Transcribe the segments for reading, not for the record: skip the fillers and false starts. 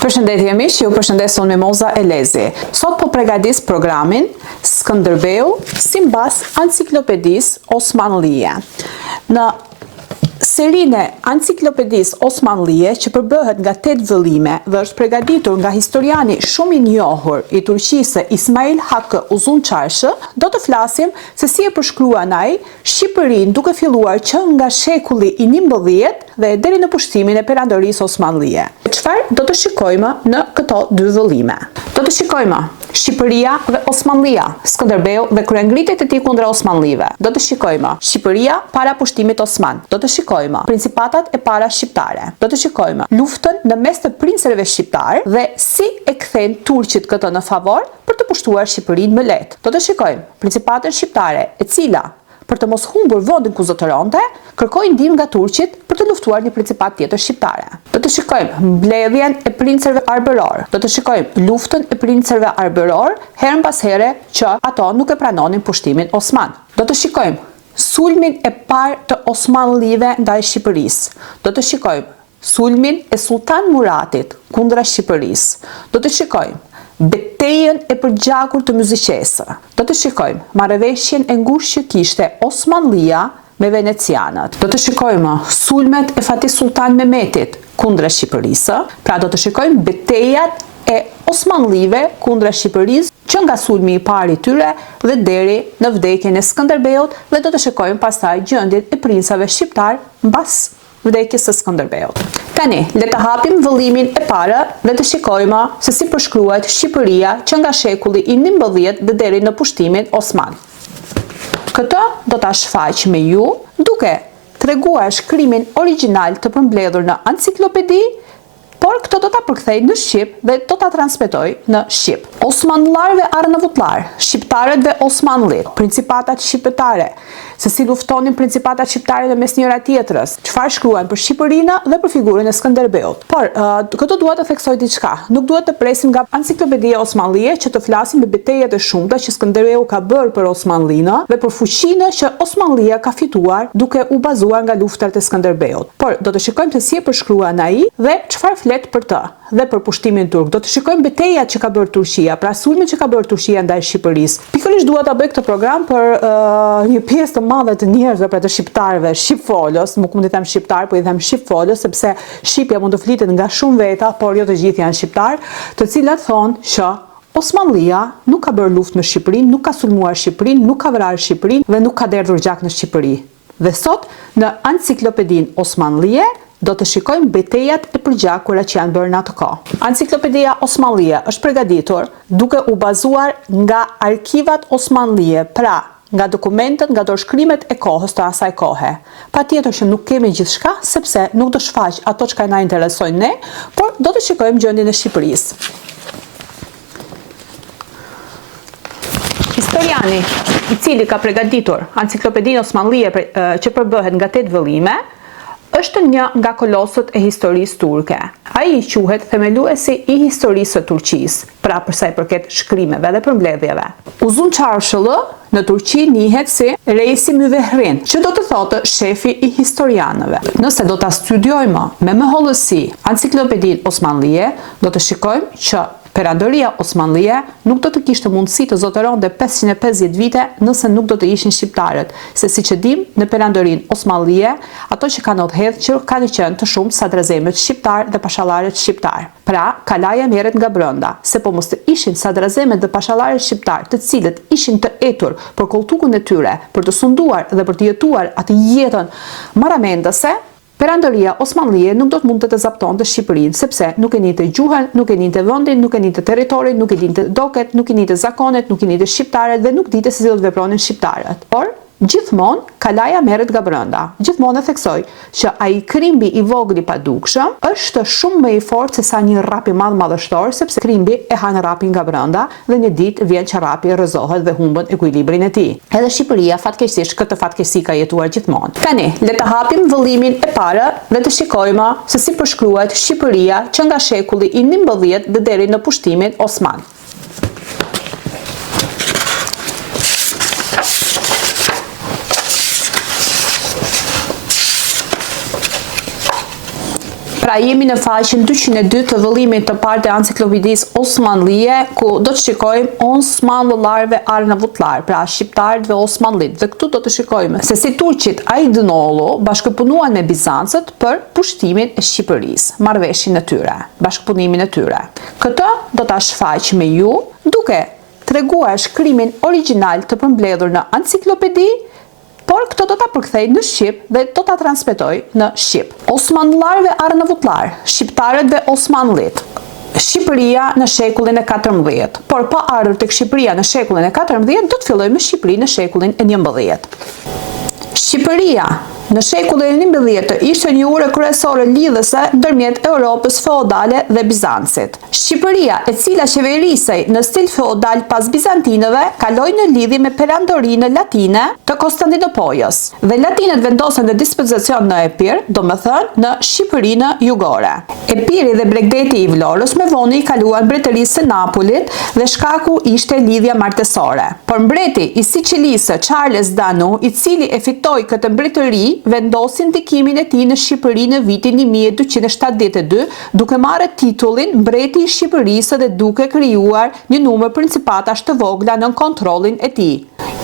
Përshëndetje miq, ju përshëndes unë Mimoza Elezi. Sot po përgatis programin Skënderbeu sipas Enciklopedisë Osmanlije. Në serinë e Enciklopedisë Osmanlije që përbëhet nga 8 vëllime dhe është përgatitur nga historiani shumë i njohur i Turqisë Ismail Hakkë Uzunçarshi, do të flasim se si e përshkruan ai Shqipërinë duke filluar që nga shekulli i 11 dhe deri në pushtimin e perandorisë osmanlije. Çfarë do të shikojmë në këto dy vëllime? Do të shikojmë Shqipëria dhe Osmanlia, Skënderbeu dhe kryengritjet e tij kundër osmanlive. Do të shikojmë Shqipëria para pushtimit osman. Do të shikojmë principatat e para shqiptare. Do të shikojmë luftën në mes të princerëve shqiptar dhe si e kthejnë turqit këtë në favor për të pushtuar Shqipërinë më lehtë. Do të shikojmë principatën shqiptare, e cila për të mos humbur vendin ku zotëronte, kërkoi ndihmë nga turqit për të luftuar një principat tjetër shqiptare. Do të shikojmë mbledhjen e princerëve arbëror. Do të shikojmë luftën e princerëve arbëror her mbas here që ato nuk e pranonin pushtimin osman. Do të shikojmë sulmin e parë të osmanlive ndaj Shqipërisë. Do të shikojmë sulmin e Sultan Muratit kundra Shqipërisë. Do të shikojmë betejën e përgjakur të Myziqesë. Do të shikojmë marrëveshjen e ngushtë që kishte Osmanlia me venecianët. Do të shikojmë sulmet e Fatih Sultan Mehmetit kundra Shqipërisë. Pra do të shikojmë betejat e osmanlive kundra Shqipërisë që nga sulmi i parë i tyre dhe deri në vdekjen e Skënderbeut, dhe do të shikojmë pastaj gjendjen e princave shqiptar mbas vdekjes së Skënderbeut. Tani, le të hapim vëllimin e parë dhe të shikojmë se si përshkruhet Shqipëria që nga shekulli i 11 dhe deri në pushtimin osman. Këtë do ta shfaq me ju duke treguar shkrimin origjinal të përmbledhur në enciklopedi, por këto do ta përkthej në shqip dhe do ta transmetoj në shqip. Osmanllar dhe arnavutlar, shqiptarët dhe osmanllit, principatat shqiptare, se si luftonin principatat shqiptare në mes njëra tjetrës, çfarë shkruan për Shqipërinë dhe për figurën e Skënderbeut. Por këto dua të theksoj diçka. Nuk duhet të presim nga enciklopedia osmanlije që të flasim me betejat e shumta që Skënderbeu ka bërë për Osmanlinë dhe për fuqinë që Osmanlia ka fituar duke u bazuar nga luftat e Skënderbeut. Por do të shikojmë se si e përshkruan ai dhe çfarë flet për të dhe për pushtimin turk. Do të shikojmë betejat që ka bërë Turqia, pra sulmin që ka bërë Turqia ndaj Shqipërisë. Pikërisht dua ta bëj këtë program për një pjesë të madhe të njerëzve, pra të shqiptarëve, shqipfolës, nuk mund të them shqiptar, po i them shqipfolës, sepse shqipja mund të flitet nga shumë veta, por jo të gjithë janë shqiptar, të cilat thonë që Osmanlia nuk ka bërë luftë me Shqipërinë, nuk ka sulmuar Shqipërinë, nuk ka vrarë Shqipërinë dhe nuk ka derdhur gjak në Shqipëri. Dhe sot në enciklopedinë osmanlije do të shikojmë betejat e përgjakura që janë bërë në atë kohë. Enciklopedia Osmanlije është përgatitur duke u bazuar nga arkivat osmanlije, pra nga dokumentet, nga dorëshkrimet e kohës të asaj kohe. Patjetër që nuk kemi gjithçka, sepse nuk do shfaq ato që na interesojnë ne, por do të shikojmë gjendjen e Shqipërisë. Historiani i cili ka përgatitur Enciklopedinë Osmanlije që përbëhet nga 8 vëllime, është një nga kolosët e historisë turke. Ai quhet themeluesi i historisë së Turqisë, pra për sa i përket shkrimeve dhe përmbledhjeve. Uzunçarshi në Turqi njihet si Reisi Myvehrin, që do të thotë shefi i historianëve. Nëse do ta studiojmë me hollësi Enciklopedinë Osmanlije, do të shikojmë që perandoria osmanlije nuk do të kishte mundësi të zotëronte 550 vite nëse nuk do të ishin shqiptarët, se siç e dim në perandorinë osmanlije, ato që kanë udhëhedhur që kanë qenë të shumë sadrazemët shqiptar dhe pashallarët shqiptar. Pra, kalaja merret nga brenda, se po mos të ishin sadrazemët dhe pashallarët shqiptar, të cilët ishin të etur për kolltukun e tyre, për të sunduar dhe për të jetuar atë jetën maramendëse, perandoria osmanlije nuk do të mund të zaptonte Shqipërinë, sepse nuk e njihte gjuhën, nuk e njihte vendin, nuk e njihte territorin, nuk e njihte doket, nuk e njihte zakonet, nuk e njihte shqiptarët dhe nuk dinte se si do të vepronin shqiptarët. Por gjithmonë kalaja merret nga brenda. Gjithmonë e theksoj që ai krimbi i vogël i padukshëm është shumë më i fortë se sa një rrap i madh madhështor, sepse krimbi e han rapin nga brenda dhe një ditë vjen që rapi rrëzohet dhe humbon ekuilibrin e tij. Edhe Shqipëria fatkeqësisht këtë fatkeqësi ka jetuar gjithmonë. Tani, le të hapim vëllimin e parë dhe të shikojmë se si përshkruhet Shqipëria që nga shekulli i 11 dhe deri në pushtimin osman. Pra jemi në faqen 202 të vëllimit të parë të Enciklopedisë Osmanlije, ku do të shikojmë Osmanlılarve Arnavutlar, pra shqiptarët dhe Osmanlit. Dhe këtu do të shikojmë se si turqit Aydınolu bashkëpunuan me Bizancët për pushtimin e Shqipërisë, marrëveshjen e tyre, bashkëpunimin e tyre. Këtë do ta shfaq me ju duke treguar shkrimin origjinal të përmbledhur në enciklopedi, por këto do ta përkthej në shqip dhe do ta transmetoj në shqip. Osmanlılar ve Arnavutlar, shqiptarët dhe Osmanlit. Shqipëria në shekullin e 14, por pa ardhur tek Shqipëria në shekullin e 14, do të fillojmë me Shqipërinë në shekullin e 11. Shqipëria në shekullin e 11 ishte një ure kryesore lidhëse ndërmjet Europës feodale dhe Bizancit. Shqipëria, e cila qeverisej në stil feodal pas bizantinëve, kaloi në lidhje me perandorinë latine të Konstantinopojës, dhe latinët vendosen në dispozicion në Epir, domethënë në Shqipërinë jugore. Epiri dhe Bregdeti i Vlorës me vonë i kaluan mbretërisë së Napolit dhe shkaku ishte lidhja martësore. Por mbreti i Sicilisë, Charles Danu, i cili e fitoi këtë mbretëri, vendosin ndikimin e tij në Shqipëri në vitin 1272, duke marrë titullin mbreti i Shqipërisë dhe duke krijuar një numër principatash të vogla nën kontrollin e tij.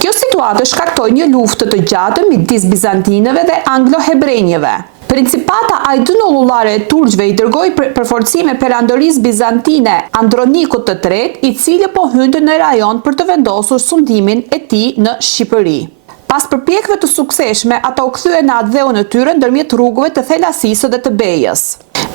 Kjo situatë shkaktoi një luftë të gjatë midis bizantinëve dhe anglo-hebrejve. Principata Aydınolullare e turqëve i dërgoi përforcime perandorisë bizantine Andronikut III, i cili po hynte në rajon për të vendosur sundimin e tij në Shqipëri. Pas përpjekjeve të sukseshme, ata u kthyen në atë dheun e tyre ndërmjet rrugëve të Thelasisë dhe të Bejës.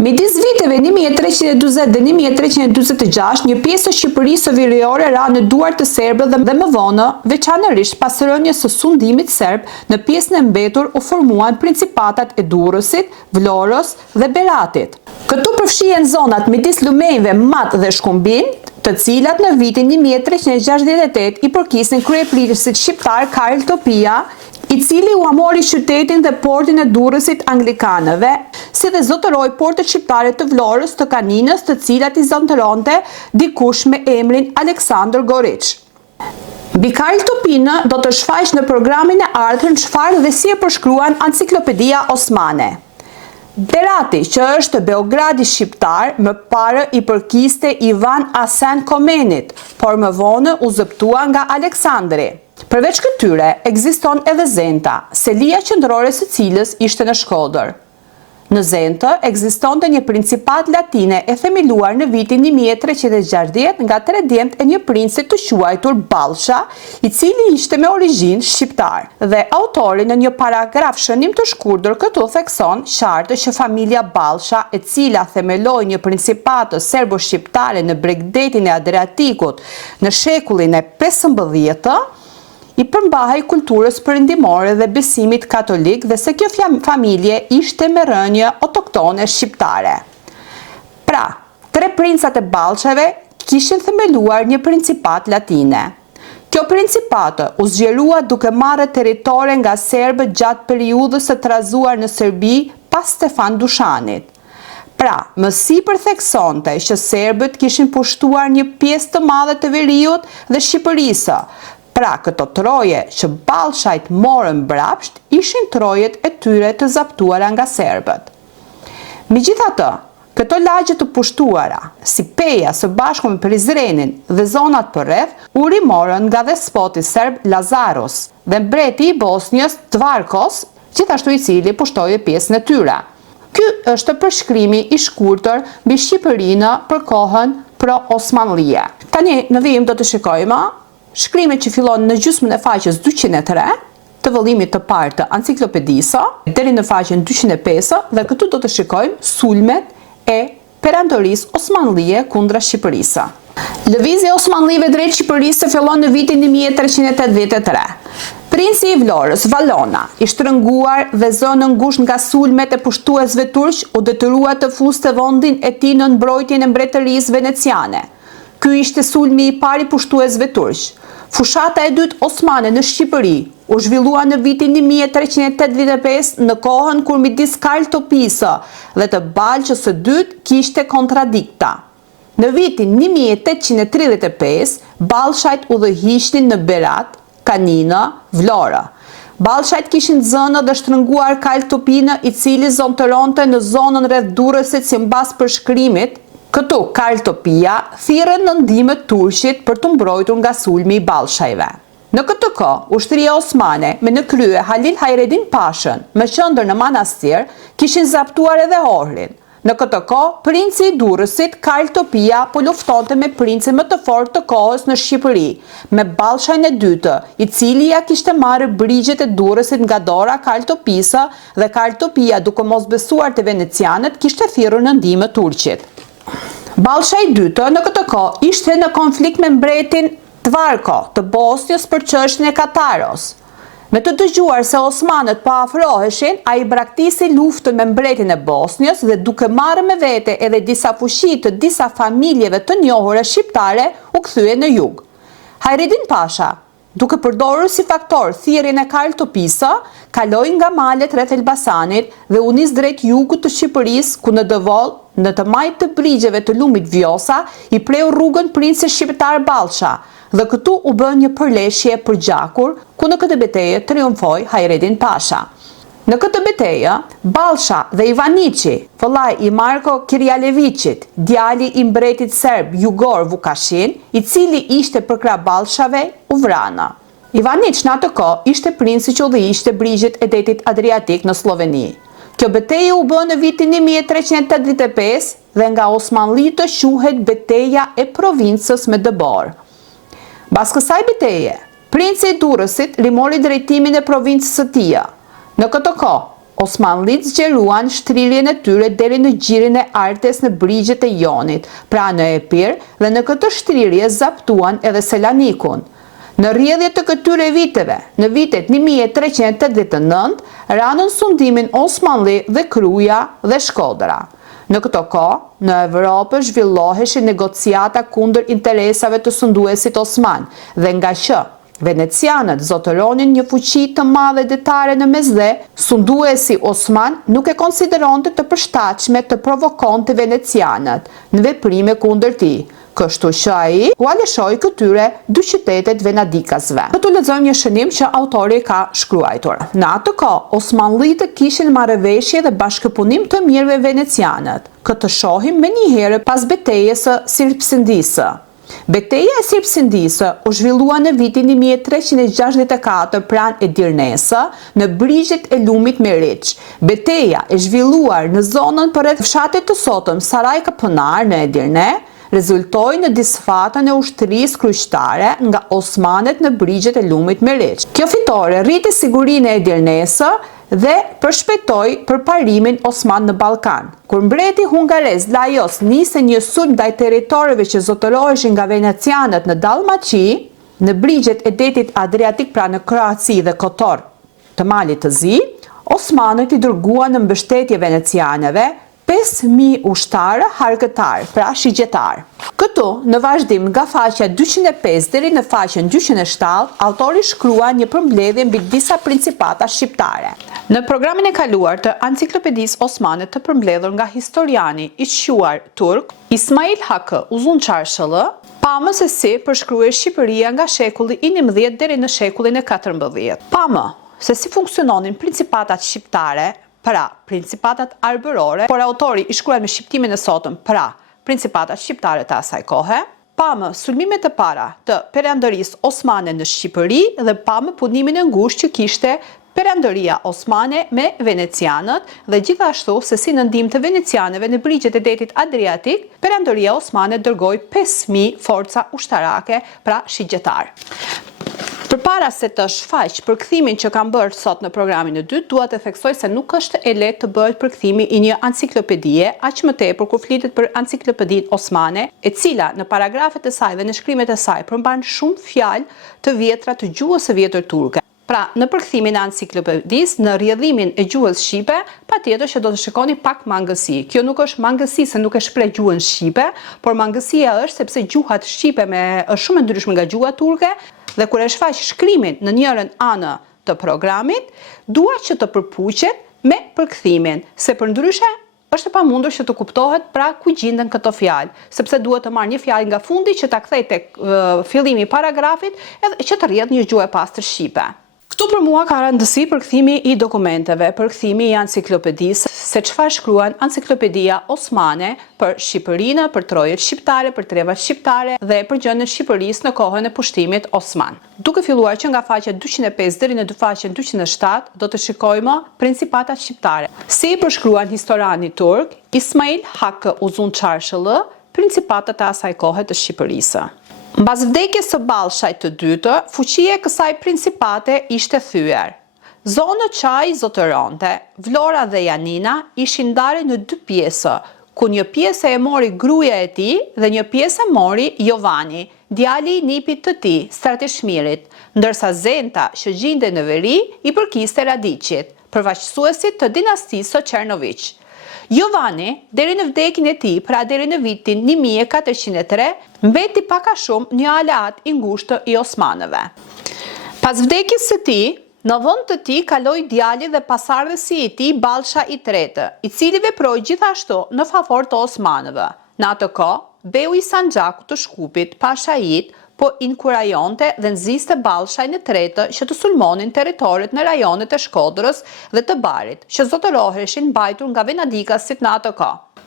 Midis viteve 1340 dhe 1346, një pjesë e Shqipërisë veriore ra në duart të serbëve dhe më vonë, veçanërisht pas rënies së sundimit serb, në pjesën e mbetur u formuan principatat e Durrësit, Vlorës dhe Beratit. Këtu përfshihen zonat midis lumejve Mat dhe Shkumbin, të cilat në vitin 1368 i përkisin kryeprisit shqiptar Karl Topia, i cili u amori qytetin dhe portin e Durrësit anglikanëve, si dhe zotëroi portet shqiptare të Vlorës, të Kaninës, të cilat i zotëronte dikush me emrin Aleksandër Goriç. Mbi Karl Topinë do të shfaq në programin e ardhur çfarë dhe si e përshkruan Enciklopedia Osmane. Berati, që është Beogradi shqiptar, më parë i përkiste Ivan Asen Komenit, por më vonë u zëptua nga Aleksandri. Përveç këtyre, ekziston edhe Zenta, selia qendrore së cilës ishte në Shkodër. Në Zentë ekzistonte një principat latine e themeluar në vitin 1360 nga 3 djemt e një princi të quajtur Ballsha, i cili ishte me origjinë shqiptar. Dhe autori në një paragraf shënim të shkurtër këtu thekson qartë që familja Ballsha, e cila themeloi një principatë serbo-shqiptare në Bregdetin e Adriatikut në shekullin e 15, i përmbahej kulturës perëndimore dhe besimit katolik, dhe se kjo familje ishte me rënje autoktone shqiptare. Pra, 3 princat e Ballshave kishin themeluar një principat latine. Kjo principatë u zgjerua duke marrë territore nga serbët gjatë periudhës së trazuar në Serbi pas Stefan Dushanit. Pra, më sipër theksonte që serbët kishin pushtuar një pjesë të madhe të Veriut dhe Shqipërisë. Pra, këto troje që Ballshajt morën mbrapsht ishin trojet e tyre të zaptuara nga serbët. Megjithatë, këto lagje të pushtuara, si Peja së bashku me Prizrenin dhe zonat përreth, u rimorën nga despoti serb Lazarus dhe mbreti i Bosnjës Tvarkos, gjithashtu i cili pushtoi pjesën e tyre. Ky është përshkrimi i shkurtër mbi Shqipërinë për kohën pro-osmanlije. Tani në vijim do të shikojmë shkrimet që fillon në gjysmën e faqes 203 të vëllimit të parë të enciklopedisë deri në faqen 205, dhe këtu do të shikojmë sulmet e perandorisë osmanlije kundra Shqipërisë. Lëvizja e osmanlive drejt Shqipërisë fillon në vitin 1383. Princi i Vlorës, Valona, i shtrënguar dhe zënë ngushtë nga sulmet e pushtuesve turq, u detyrua të fuste vendin e tij në mbrojtjen e mbretërisë veneciane. Ky ishte sulmi i parë i pushtuesve turq. Fushata e dytë osmane në Shqipëri u zhvillua në vitin 1385 në kohën kur midis Karl Topisë dhe të Ballshës së dytë kishte kontradikta. Në vitin 1835 Ballshajt udhëhiqnin në Berat, Kaninë, Vlorë. Ballshajt kishin zënë dhe shtrënguar Kal Topinë, i cili zonëronte në zonën rreth Durrësit sipas përshkrimit. Këtu Kal Topia thirrën në ndihmë të turqit për të mbrojtur nga sulmi i ballshajve. Në këtë kohë, ushtria osmane me në krye Halil Hayreddin Pashën, me qendër në Manastir, kishin zaptuar edhe Ohrin. Në këtë kohë, princi i Durrësit, Kal Topia, po luftonte me princin më të fortë të kohës në Shqipëri, me ballshajin e dytë, i cili ja kishte marrë brigjet e Durrësit nga dora Kal Topisë, dhe Kal Topia, duke mos besuar te venecianët, kishte thirrur në ndihmë turqit. Ballshaji i dytë në këtë kohë ishte në konflikt me mbretin Tvarko të Bosnjës për çështjen e Kataros. Me të dëgjuar se osmanët po afroheshin, ai braktisi luftën me mbretin e Bosnjës dhe duke marrë me vete edhe disa fuqi të disa familjeve të njohura shqiptare, u kthye në jug. Hayreddin Pasha, duke përdorur si faktor thirrjen e Kal Topisë, kaloi nga malet rreth Elbasanit dhe u nis drejt jugut të Shqipërisë, ku në Dëvoll, në të majt të brigjeve të lumit Vjosa, i preu rrugën princi shqiptar Ballsha, dhe këtu u bën një përleshje për gjakur, ku në këtë betejë triumfoi Hayreddin Pasha. Në këtë betejë, Ballsha dhe Ivaniçi, vëllai i Marko Kirjaleviçit, djali i mbretit serb Jugor Vukashin, i cili ishte përkrah ballshave, u vranë. Ivaniç në atë kohë ishte princi që udhëhiqte brigjet e detit Adriatik në Sloveni. Kjo betejë u bë në vitin 1385 dhe nga osmanlitë quhet Betejë e provincës me Dëbor. Pas kësaj beteje, princi i Durrësit rimori drejtimin e provincës së tij. Në këtë kohë, osmanlitë zgjeruan shtrirjen e tyre deri në gjirin e Artes në brigjet e Jonit, pra në Epir, dhe në këtë shtrirje zaptuan edhe Selanikun. Në rrjedhje të këtyre viteve, në vitet 1389, ranën sundimin osmanli dhe Kruja dhe Shkodra. Në këto kohë, në Evropë zhvilloheshin negociata kundër interesave të sunduesit osman, dhe nga që venecianët zotëronin një fuqi të madhe detare në mesdhe, sunduesi osman nuk e konsideronte të përshtatshme të provokonte venecianët në veprime kundër tij. Kështu që ai u alëshoi këtyre dy qytetet venadikasve. Këtu lexojmë një shënim që autori ka shkruar. Në atë kohë, osmanlitë kishin marrëveshje dhe bashkëpunim të mirë me venecianët. Këtë shohim menjëherë pas betejës së Sirpsindisë. Beteja e Sirpsindisë u zhvillua në vitin 1364 pranë Edirnesë, në brigjet e lumit Meriç. Beteja e zhvilluar në zonën përreth fshatit të sotëm Sarajkapënar në Edirne rezultoi në disfatën e ushtrisë kryqëtare nga osmanët në brigjet e lumit Meriç. Kjo fitore rriti sigurinë e Edirnesë dhe përshpejtoi përparimin osman në Ballkan. Kur mbreti hungarez Lajos nisi një sulm ndaj territoreve që zotëroheshin nga venecianët në Dallmaçi, në brigjet e detit Adriatik pra në Kroaci dhe Kotor të Malit të Zi, osmanët i dërguan në mbështetje venecianëve 5.000 ushtarë harkëtar, pra shigjetar. Këtu, në vazhdim nga faqja 205 deri në faqen 207, autori shkrua një përmbledhje mbi disa principata shqiptare. Në programin e kaluar të Enciklopedisë Osmane të përmbledhur nga historiani i quar turk Ismail Hakkı Uzunçarshılı, pamë se si përshkruhej Shqipëria nga shekulli i 11 deri në shekullin e 14. Pamë se si funksiononin principatat shqiptare, pra principatat arbërore, por autori i shkruan me shqiptimin e sotëm, pra principatat shqiptare të asaj kohe, pamë sulmimet e para të perandërisë osmane në Shqipëri dhe pamë punimin e ngushtë që kishte perandëria osmane me venecianët dhe gjithashtu se si në ndihmë të venecianëve në brigjet e detit Adriatik, perandëria osmane dërgoi 5.000 forca ushtarake, pra shigjetar. Përpara se të shfaq përkthimin që kam bërë sot në programin e dytë, dua të theksoj se nuk është e lehtë të bëhet përkthimi i një enciklopedie, aq më tepër kur flitet për enciklopedinë osmane, e cila në paragrafet e saj dhe në shkrimet e saj përmban shumë fjalë të vjetra të gjuhës së vjetër turke. Pra, në përkthimin e enciklopedisë, në rrjedhimin e gjuhës shqipe, patjetër që do të shikoni pak mangësi. Kjo nuk është mangësi se nuk e shpreh gjuhën shqipe, por mangësia është sepse gjuha shqipe është shumë e ndryshme nga gjuha turke. Dhe kur e shfaq shkrimin në njërën anë të programit, dua që të përpuqet me përkthimin, se përndryshe është e pamundur që të kuptohet pra ku gjenden këto fjalë, sepse duhet të marr një fjalë nga fundi që ta kthej tek fillimi i paragrafit edhe që të rrjedh një gjuhë e pastër shqipe. Kështu për mua ka rëndësi përkthimi i dokumenteve, përkthimi i enciklopedisë, se çfarë shkruan Enciklopedia Osmane për Shqipërinë, për trojet shqiptare, për trevat shqiptare dhe për gjendjen e Shqipërisë në kohën e pushtimit osman. Duke filluar që nga faqja 205 deri në faqen 207, do të shikojmë principatat shqiptare. Si i përshkruan historiani turk Ismail Hakkı Uzun Çarşılı principatat e asaj kohe të Shqipërisë. Mbas vdekjes së Ballshajt të dytë, fuqia e kësaj principate ishte thyer. Zonë Çaj zotëronte, Vlora dhe Janina ishin ndarë në dy pjesë, ku një pjesë e mori gruaja e tij dhe një pjesë e mori Jovani, djali i nipit të tij, Strateshmirit, ndërsa Zenta, që gjinte në veri, i përkiste Radiçit, përfaqësuesit të dinastisë së Çernoviç. Jovani, deri në vdekjen e tij, pra deri në vitin 1403, mbeti pak a shumë një aleat i ngushtë i osmanëve. Pas vdekjes së tij, në vend të tij kaloi djali dhe pasardhësi i tij Ballsha i tretë, i cili veproi gjithashtu në favor të osmanëve. Në atë kohë, Beu i Sanxhakut të Shkupit, Pashait, po inkurajonte dhe nxiste Ballshajin e tretë që të sulmonin territoret në rajonet e Shkodrës dhe të Barit, që zotëroheshin mbajtur nga venadikasit në atë kohë.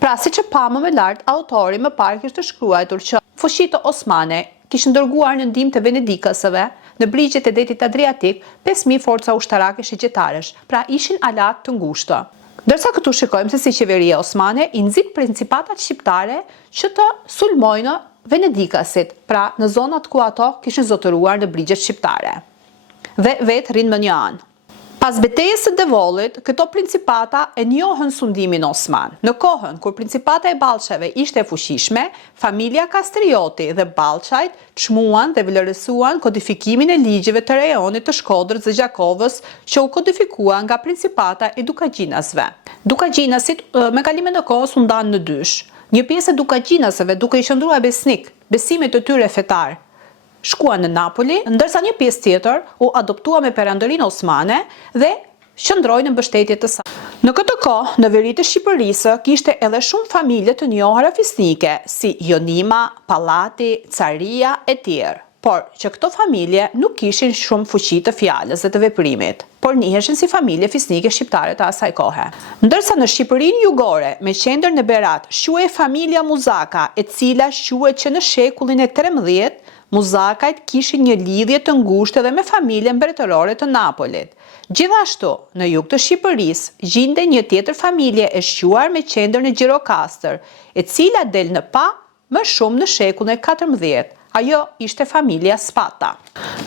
Pra, siç e pamëm më lart, autori më parë kishte shkruar që fuqitë osmane kishin dërguar në ndihmë të venedikasëve në brigjet e detit Adriatik 5000 forca ushtarake shigjetarësh, pra ishin alat të ngushtë. Ndërsa këtu shikojmë se si qeveria osmane i nxit principatat shqiptare që të sulmojnë venedikasit, pra në zonat ku ato kishin zotëruar në brigjet shqiptare. Dhe vetë rinë më një anë. Pas betejës së Devollit, këto principata e njohën sundimin osman. Në kohën kur principata e Ballshajve ishte e fuqishme, familja Kastrioti dhe Ballshajt çmuan dhe vlerësuan kodifikimin e ligjeve të rajonit të Shkodrës dhe Gjakovës që u kodifikuan nga principata e Dukagjinasve. Dukagjinasit me kalimin e kohës u ndanë në dysh. Një pjesë e Dukagjinasëve, duke i qëndruar besnik besimit të tyre fetar, shkuan në Napoli, ndërsa një pjesë tjetër u adoptua me perandërinë osmane dhe qëndroi në mbështetje të saj. Në këtë kohë, në veri të Shqipërisë kishte edhe shumë familje të njohura fisnike, si Jonima, Pallati, Caria e tjerë, por që këto familje nuk kishin shumë fuqi të fjalës dhe të veprimit, por njiheshin si familje fisnike shqiptare të asaj kohe. Ndërsa në Shqipërinë jugore, me qendër në Berat, quhej familja Muzaka, e cila quhet që në shekullin e 13 Muzakajt kishin një lidhje të ngushtë edhe me familjen mbretërore të Napolit. Gjithashtu, në jug të Shqipërisë gjinde një tjetër familje e shquar me qendër në Gjirokastër, e cila del në pa më shumë në shekullin e 14. Ajo ishte familja Spata.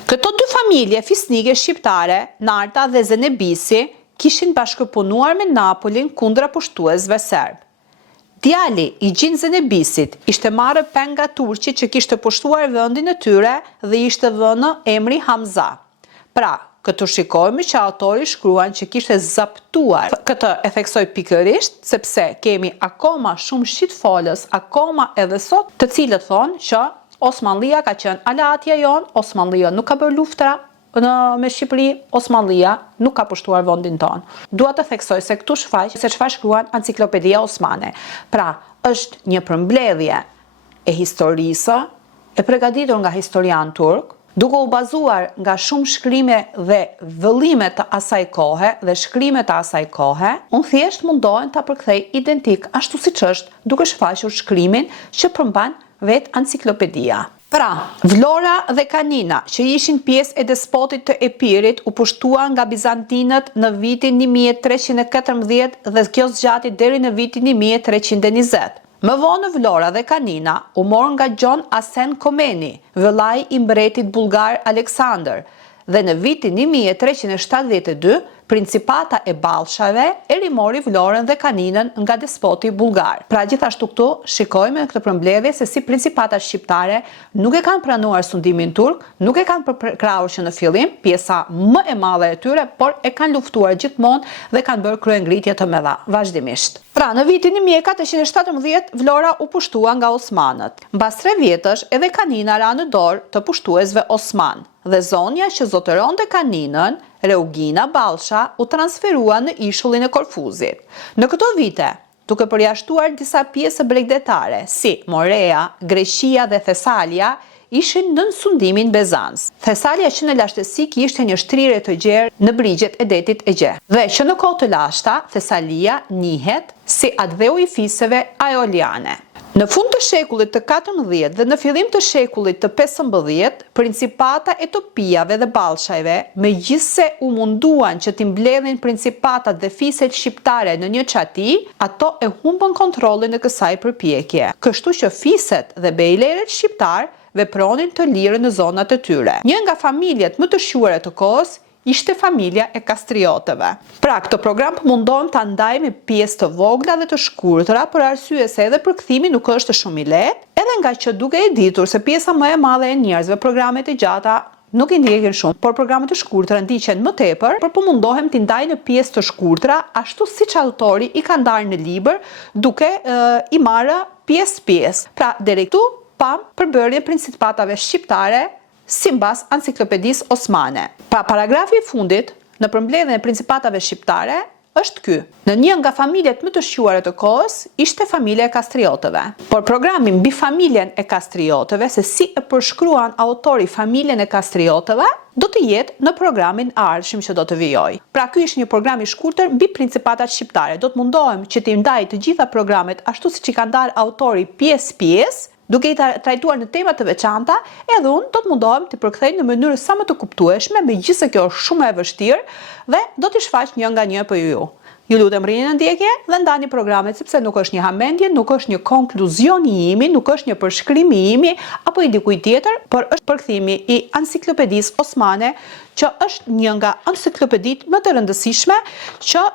Këto dy familje fisnike shqiptare, Narta dhe Zenebisi, kishin bashkëpunuar me Napolin kundra pushtuesve serb. Djali i gjin Zenebisit ishte marrë peng nga turqit që kishte pushtuar vendin e tyre dhe ishte vënë emri Hamza. Pra, këtu shikojmë që autori shkruan që kishte zaptuar. Këtë e theksoj pikërisht, sepse kemi akoma shumë shitfolës, akoma edhe sot, të cilët thonë që Osmanlia ka qenë alatja jon, Osmanlia nuk ka bërë luftra me Shqipëri, Osmanlia nuk ka pushtuar vendin tonë. Dua të theksoj se këtu shfaq se çfarë shkruan Enciklopedia Osmane. Pra, është një përmbledhje e historisë, e përgatitur nga historian turk, duke u bazuar nga shumë shkrime dhe vëllime të asaj kohe dhe shkrime të asaj kohe, unë thjesht mundohen ta përkthej identik ashtu siç është, duke shfaqur shkrimin që përmban vetë Enciklopedia. Pra, Vlora dhe Kanina, që ishin pjesë e despotit të Epirit, u pushtuan nga bizantinët në vitin 1314 dhe kjo zgjati deri në vitin 1320. Më vonë Vlora dhe Kanina u morën nga Gjon Asen Komeni, vëllai i mbretit bullgar Aleksandër, dhe në vitin 1372 principata e Ballshajve e rimori Vlorën dhe Kaninën nga despoti bullgar. Pra gjithashtu këtu shikojmë në këtë përmbledhje se si principatat shqiptare nuk e kanë pranuar sundimin turk, nuk e kanë përkrahur që në fillim, pjesa më e madhe e tyre, por e kanë luftuar gjithmonë dhe kanë bërë kryengritje të mëdha vazhdimisht. Pra, në vitin 1417 Vlora u pushtua nga osmanët. Mbas 3 vjetësh edhe Kanina ra në dorë të pushtuesve osman dhe zonja që zotëronte Kaninën, Reugina Ballsha, u transferua në ishullin e Korfuzit. Në këto vite, duke përjashtuar disa pjesë bregdetare, si Morea, Greqia dhe Thesalia, ishin në sundimin Bezans. Thesalia që në lashtësi kishte një shtrirje të gjerë në brigjet e detit Egje. Dhe që në kohë të lashta, Thesalia njihet si atdheu i fisëve aeoliane. Në fund të shekullit të 14 dhe në fillim të shekullit të 15, principata e topijave dhe ballshajve, megjithse u munduan që t'i mbledhin principatat dhe fiset shqiptare në një çati, ato e humbën kontrollin në kësaj përpjekje. Kështu që fiset dhe bejleret shqiptar vepronin të lirë në zonat e tyre. Një nga familjet më të shuara të kohës ishte familja e kastriotëve. Pra, këtë program mundohem ta ndaj me pjesë të vogla dhe të shkurtra, për arsye se edhe përkthimi nuk është shumë i lehtë, edhe nga që duke e ditur se pjesa më e madhe e njerëzve programet e gjata nuk i ndjekin shumë, por programet e shkurtra ndiqen më tepër, por po mundohem t'i ndaj në pjesë të shkurtra, ashtu siç autori i ka ndarë në libër, duke i marrë pjesë. Pra, deri këtu pam përbërjen principatave shqiptare simbas Enciklopedisë Osmane. Pra, paragrafi i fundit në përmbledhjen e principatave shqiptare është ky. Në një nga familjet më të shquara të kohës ishte familja e kastriotëve. Por programi mbi familjen e kastriotëve, se si e përshkruan autori familjen e kastriotëve, do të jetë në programin e ardhshëm që do të vijoj. Pra, ky është një program i shkurtër mbi principatat shqiptare. Do të mundohem që t'i ndaj të gjitha programet ashtu siç i ka ndarë autori pjesë, duke i trajtuar në tema të veçanta, edhe unë do të mundohem të përkthej në mënyrë sa më të kuptueshme, megjithëse kjo është shumë e vështirë dhe do t'i shfaq një nga një për ju. Ju lutem rini në ndjekje dhe ndani programet, sepse nuk është një hamendje, nuk është një konkluzion i imi, nuk është një përshkrim i imi apo i dikujt tjetër, por është përkthimi i Enciklopedisë Osmane, që është një nga enciklopeditë më të rëndësishme që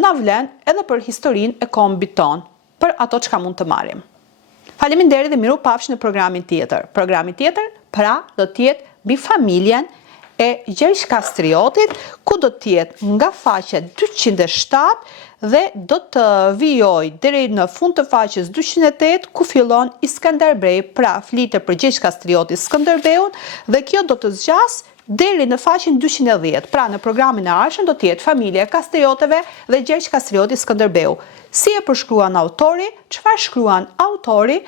na vlen edhe për historinë e kombit ton, për ato çka mund të marrim. Faleminderit dhe miru pafsh në programin tjetër. Programi tjetër, pra, do t'jetë mbi familjen e Gjergj Kastriotit, ku do t'jetë nga faqja 207 dhe do të vijoj deri në fund të faqes 208, ku fillon Skënderbeu, pra flitet për Gjergj Kastriotin Skënderbeun, dhe kjo do të zgjas deri në faqen 210. Pra, në programin e ardhshëm do t'jetë familja e kastriotëve dhe Gjergj Kastrioti Skënderbeu. Si e përshkruan autori, çfarë shkruan autori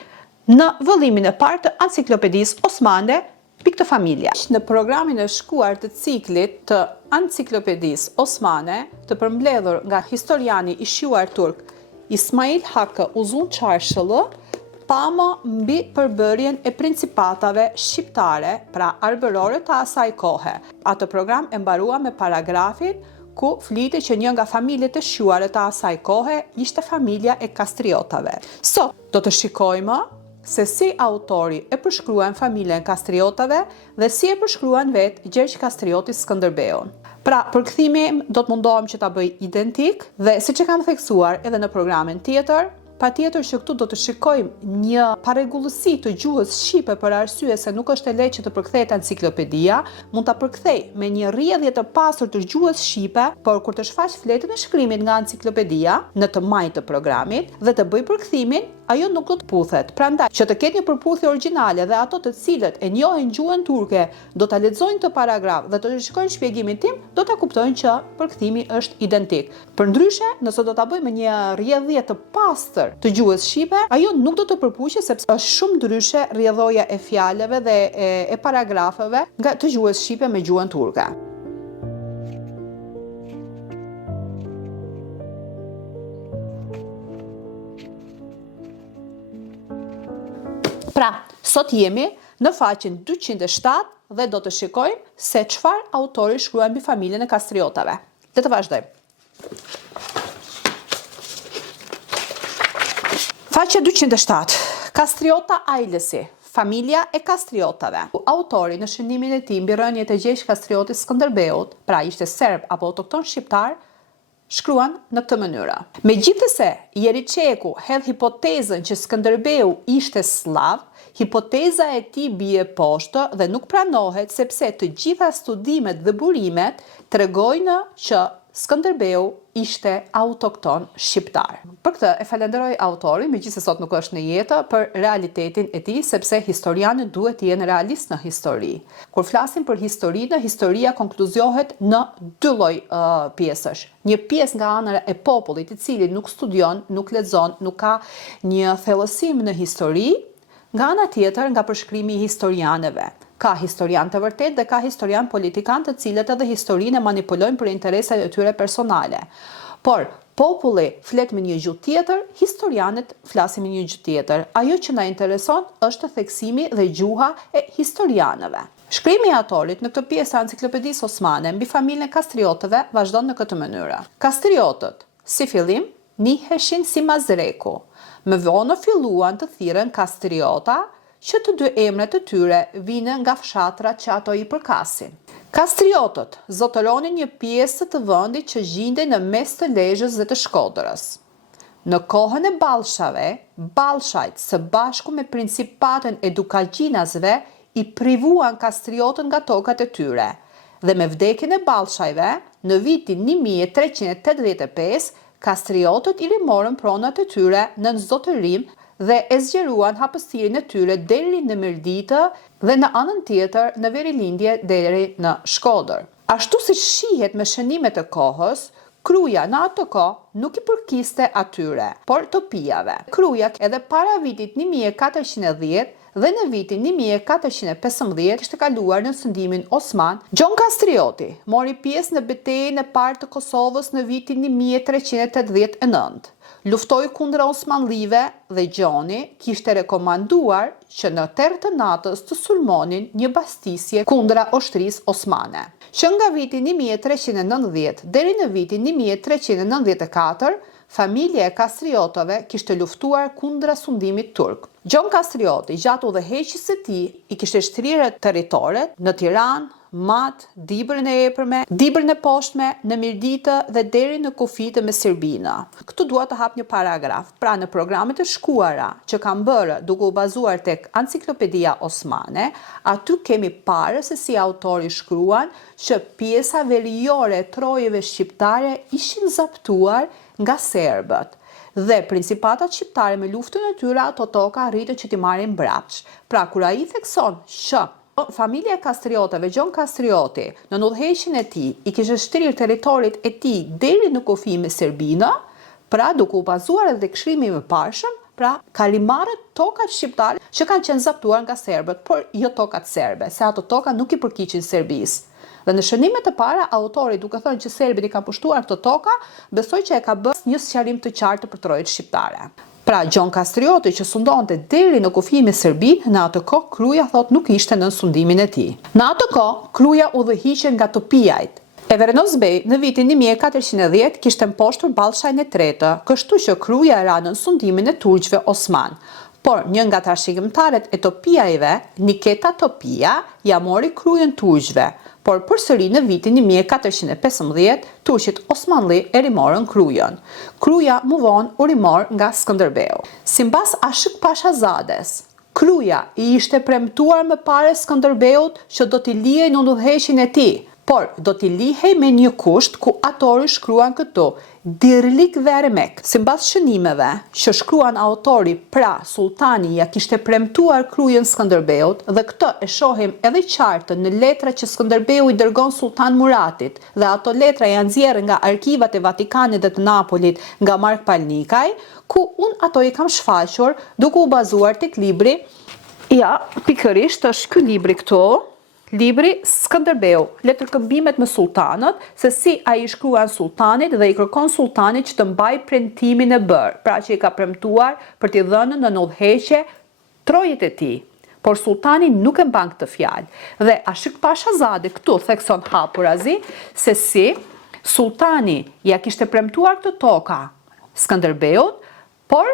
në vëllimin e parë të Enciklopedisë Osmane mbi këtë familje. Në programin e shkuar të ciklit të Enciklopedisë Osmane, të përmbledhur nga historiani i shquar turk Ismail Hakkë Uzun Çarshëllë, pamë mbi përbërjen e principatave shqiptare, pra arbërore të asaj kohe. Atë program e mbarua me paragrafin ku flitet që një nga familjet e shquara të asaj kohe ishte familja e kastriotave. Sot do të shikojmë se si autori e përshkruan familjen e kastriotave dhe si e përshkruan vetë Gjergj Kastrioti Skënderbeun. Pra, përkthimi do të mundohem që ta bëj identik dhe siç e kam theksuar edhe në programin tjetër, patjetër që këtu do të shikojmë një parregullësi të gjuhës shqipe për arsye se nuk është e lehtë që të përkthehet enciklopedia, mund ta përkthej me një rrjedhje të pastër të gjuhës shqipe, por kur të shfaq fletën e shkrimit nga enciklopedia në të majtë të programit dhe të bëj përkthimin, ajo nuk do të puthet. Prandaj, që të ketë një përputhje origjinale dhe ato të cilët e njohin gjuhën turke do ta lexojnë këtë paragraf dhe do të shikojnë shpjegimin tim, do ta kuptojnë që përkthimi është identik. Përndryshe, nëse do ta bëjmë një rrjedhje të pastër të gjuhës shqipe, ajo nuk do të përpuqet sepse është shumë ndryshe rrjedhoja e fjalëve dhe e paragrafeve nga të gjuhës shqipe me gjuhën turke. Pra, sot jemi në faqen 207 dhe do të shikojmë se çfarë autori shkruan mbi familjen e kastriotave. Le të vazhdojmë. Faqja 207. Kastriota Ajlësi, familja e kastriotave. Autori në shënimin e tij mbi rënjet e Gjergj Kastriotit Skënderbeut, pra ishte serb apo autokton shqiptar, shkruan në këtë mënyrë. Megjithëse Jeriçeku hedh hipotezën që Skënderbeu ishte slav, hipoteza e tij bie poshtë dhe nuk pranohet sepse të gjitha studimet dhe burimet tregojnë që Skënderbeu ishte autokton shqiptar. Për këtë e falenderoj autorin, megjithëse sot nuk është në jetë, për realitetin e tij, sepse historianët duhet të jenë realist në histori. Kur flasim për historinë, historia konkluziohet në dy lloj pjesësh. Një pjesë nga ana e popullit, i cili nuk studion, nuk lexon, nuk ka një thellësim në histori, Nga ana tjetër, nga përshkrimi i historianëve. Ka historian të vërtet dhe ka historian politikan të cilët edhe historinë e manipulojnë për interesat e tyre personale. Por, populli flet me një gjuhë tjetër, historianët flasin me një gjuhë tjetër. Ajo që na intereson është theksimi dhe gjuha e historianëve. Shkrimi i autorit në këtë pjesë të Enciklopedisë Osmane mbi familjen e kastriotëve vazhdon në këtë mënyrë. Kastriotët, si fillim, njiheshin si Mazreku. Më vonë filluan të thirren kastriota, që të dy emrat e tyre vinë nga fshatrat që ato i përkasin. Kastriotët zotëronin një pjesë të vendit që gjindej në mes të Lezhës dhe të Shkodrës. Në kohën e Ballshave, Ballshajt së bashku me principatën e Dukagjinasve i privuan kastriotën nga tokat e tyre, dhe me vdekjen e Ballshajve, në vitin 1385, kastriotët i rimorën pronat e tyre në zotërim dhe e zgjeruan hapësinë e tyre deri në Mirditë dhe në anën tjetër në Verilindje deri në Shkodër. Ashtu si shihet me shënimet e kohës, Kruja në atë kohë nuk i përkiste atyre, por topijave. Kruja edhe para vitit 1410 dhe në vitin 1415 kishte kaluar në sundimin Osman. Gjon Kastrioti mori pjesë në betejën e parë të Kosovës në vitin 1389. Luftoi kundër Osmanlive dhe Gjoni kishte rekomanduar që në terr të natës të sulmonin një bastisje kundra ushtrisë osmane. Që nga vitin 1390 deri në vitin 1394, familja e kastriotëve kishte luftuar kundra sundimit turk. Gjon Kastrioti, gjatë udhëheqjes së tij, i kishte shtrirë territoret në Tiranë, Mat, Dibrën e Epërme, Dibrën e Poshtme, në Mirditë dhe deri në kufijtë me Serbina. Këtu dua të hap një paragraf. Pra në programet e shkuara që kanë bërë duke u bazuar tek Enciklopedia Osmane, aty kemi parë se si autori shkruan që pjesa veriore e trojeve shqiptare ishin zaptuar nga serbët. Dhe principatat shqiptare me luftën e tyre ato toka arritën që t'i marrin mbrapsht. Pra kur ai thekson që familja e kastriotëve, Gjon Kastrioti, në udhëheqjen e tij i kishte shtrirë territorit e tij deri në kufi me Serbina, pra duke u bazuar edhe tek shkrimi i mëparshëm, pra kalimarët tokat shqiptare që kanë qenë zaptuar nga serbët, por jo tokat serbe, se ato toka nuk i përkiqin Serbisë. Dhe në shënimet e para, autori duke thënë që serbët i kanë pushtuar këto toka, besoj që e ka bërë një sqarim të qartë për trojët shqiptare. Pra, Gjon Kastrioti që sundonte deri në kufi me Serbinë, në atë kohë Kruja thot nuk ishte në sundimin e tij. Në atë kohë Kruja udhëhiqej nga topijajt. Evrenos Bey në vitin 1410 kishte mposhtur Ballshajin e tretë, kështu që Kruja ra në sundimin e turqëve Osman. Por një nga trashëgimtarët e topijajve, Niketa Topija, ja mori Krujën turqëve. Por përsëri në vitin 1415, turqit Osmanli e rimorën Krujën. Kruja më vonë u rimor nga Skënderbeu. Simbas Ashik Pashazades, Kruja i ishte premtuar më parë Skënderbeut që do t'i lihej në udhëheqjen e tij, por do t'i lihej me një kusht ku autori shkruan këtu: dirlik vermek. Simbas shënimeve që shkruan autori, pra sultani ja kishte premtuar Krujën Skënderbeut, dhe këtë e shohim edhe qartë në letra që Skënderbeu i dërgon Sultan Muratit, dhe ato letra janë nxjerrë nga arkivat e Vatikanit dhe të Napolit nga Mark Palnikaj, ku unë ato i kam shfaqur duke u bazuar tek libri. Ja, pikërisht është ky libri këtu. Libri Skënderbeu, letërkëmbimet me sultanët, se si ai i shkruan sultanit dhe i kërkon sultanit që të mbaj premtimin e bërë, pra që i ka premtuar për t'i dhënë në udhëheqje trojët e tij. Por sultani nuk e mban këtë fjalë. Dhe Ashik Pashazade këtu thekson hapurazi se si sultani ja kishte premtuar këtë toka Skënderbeut, por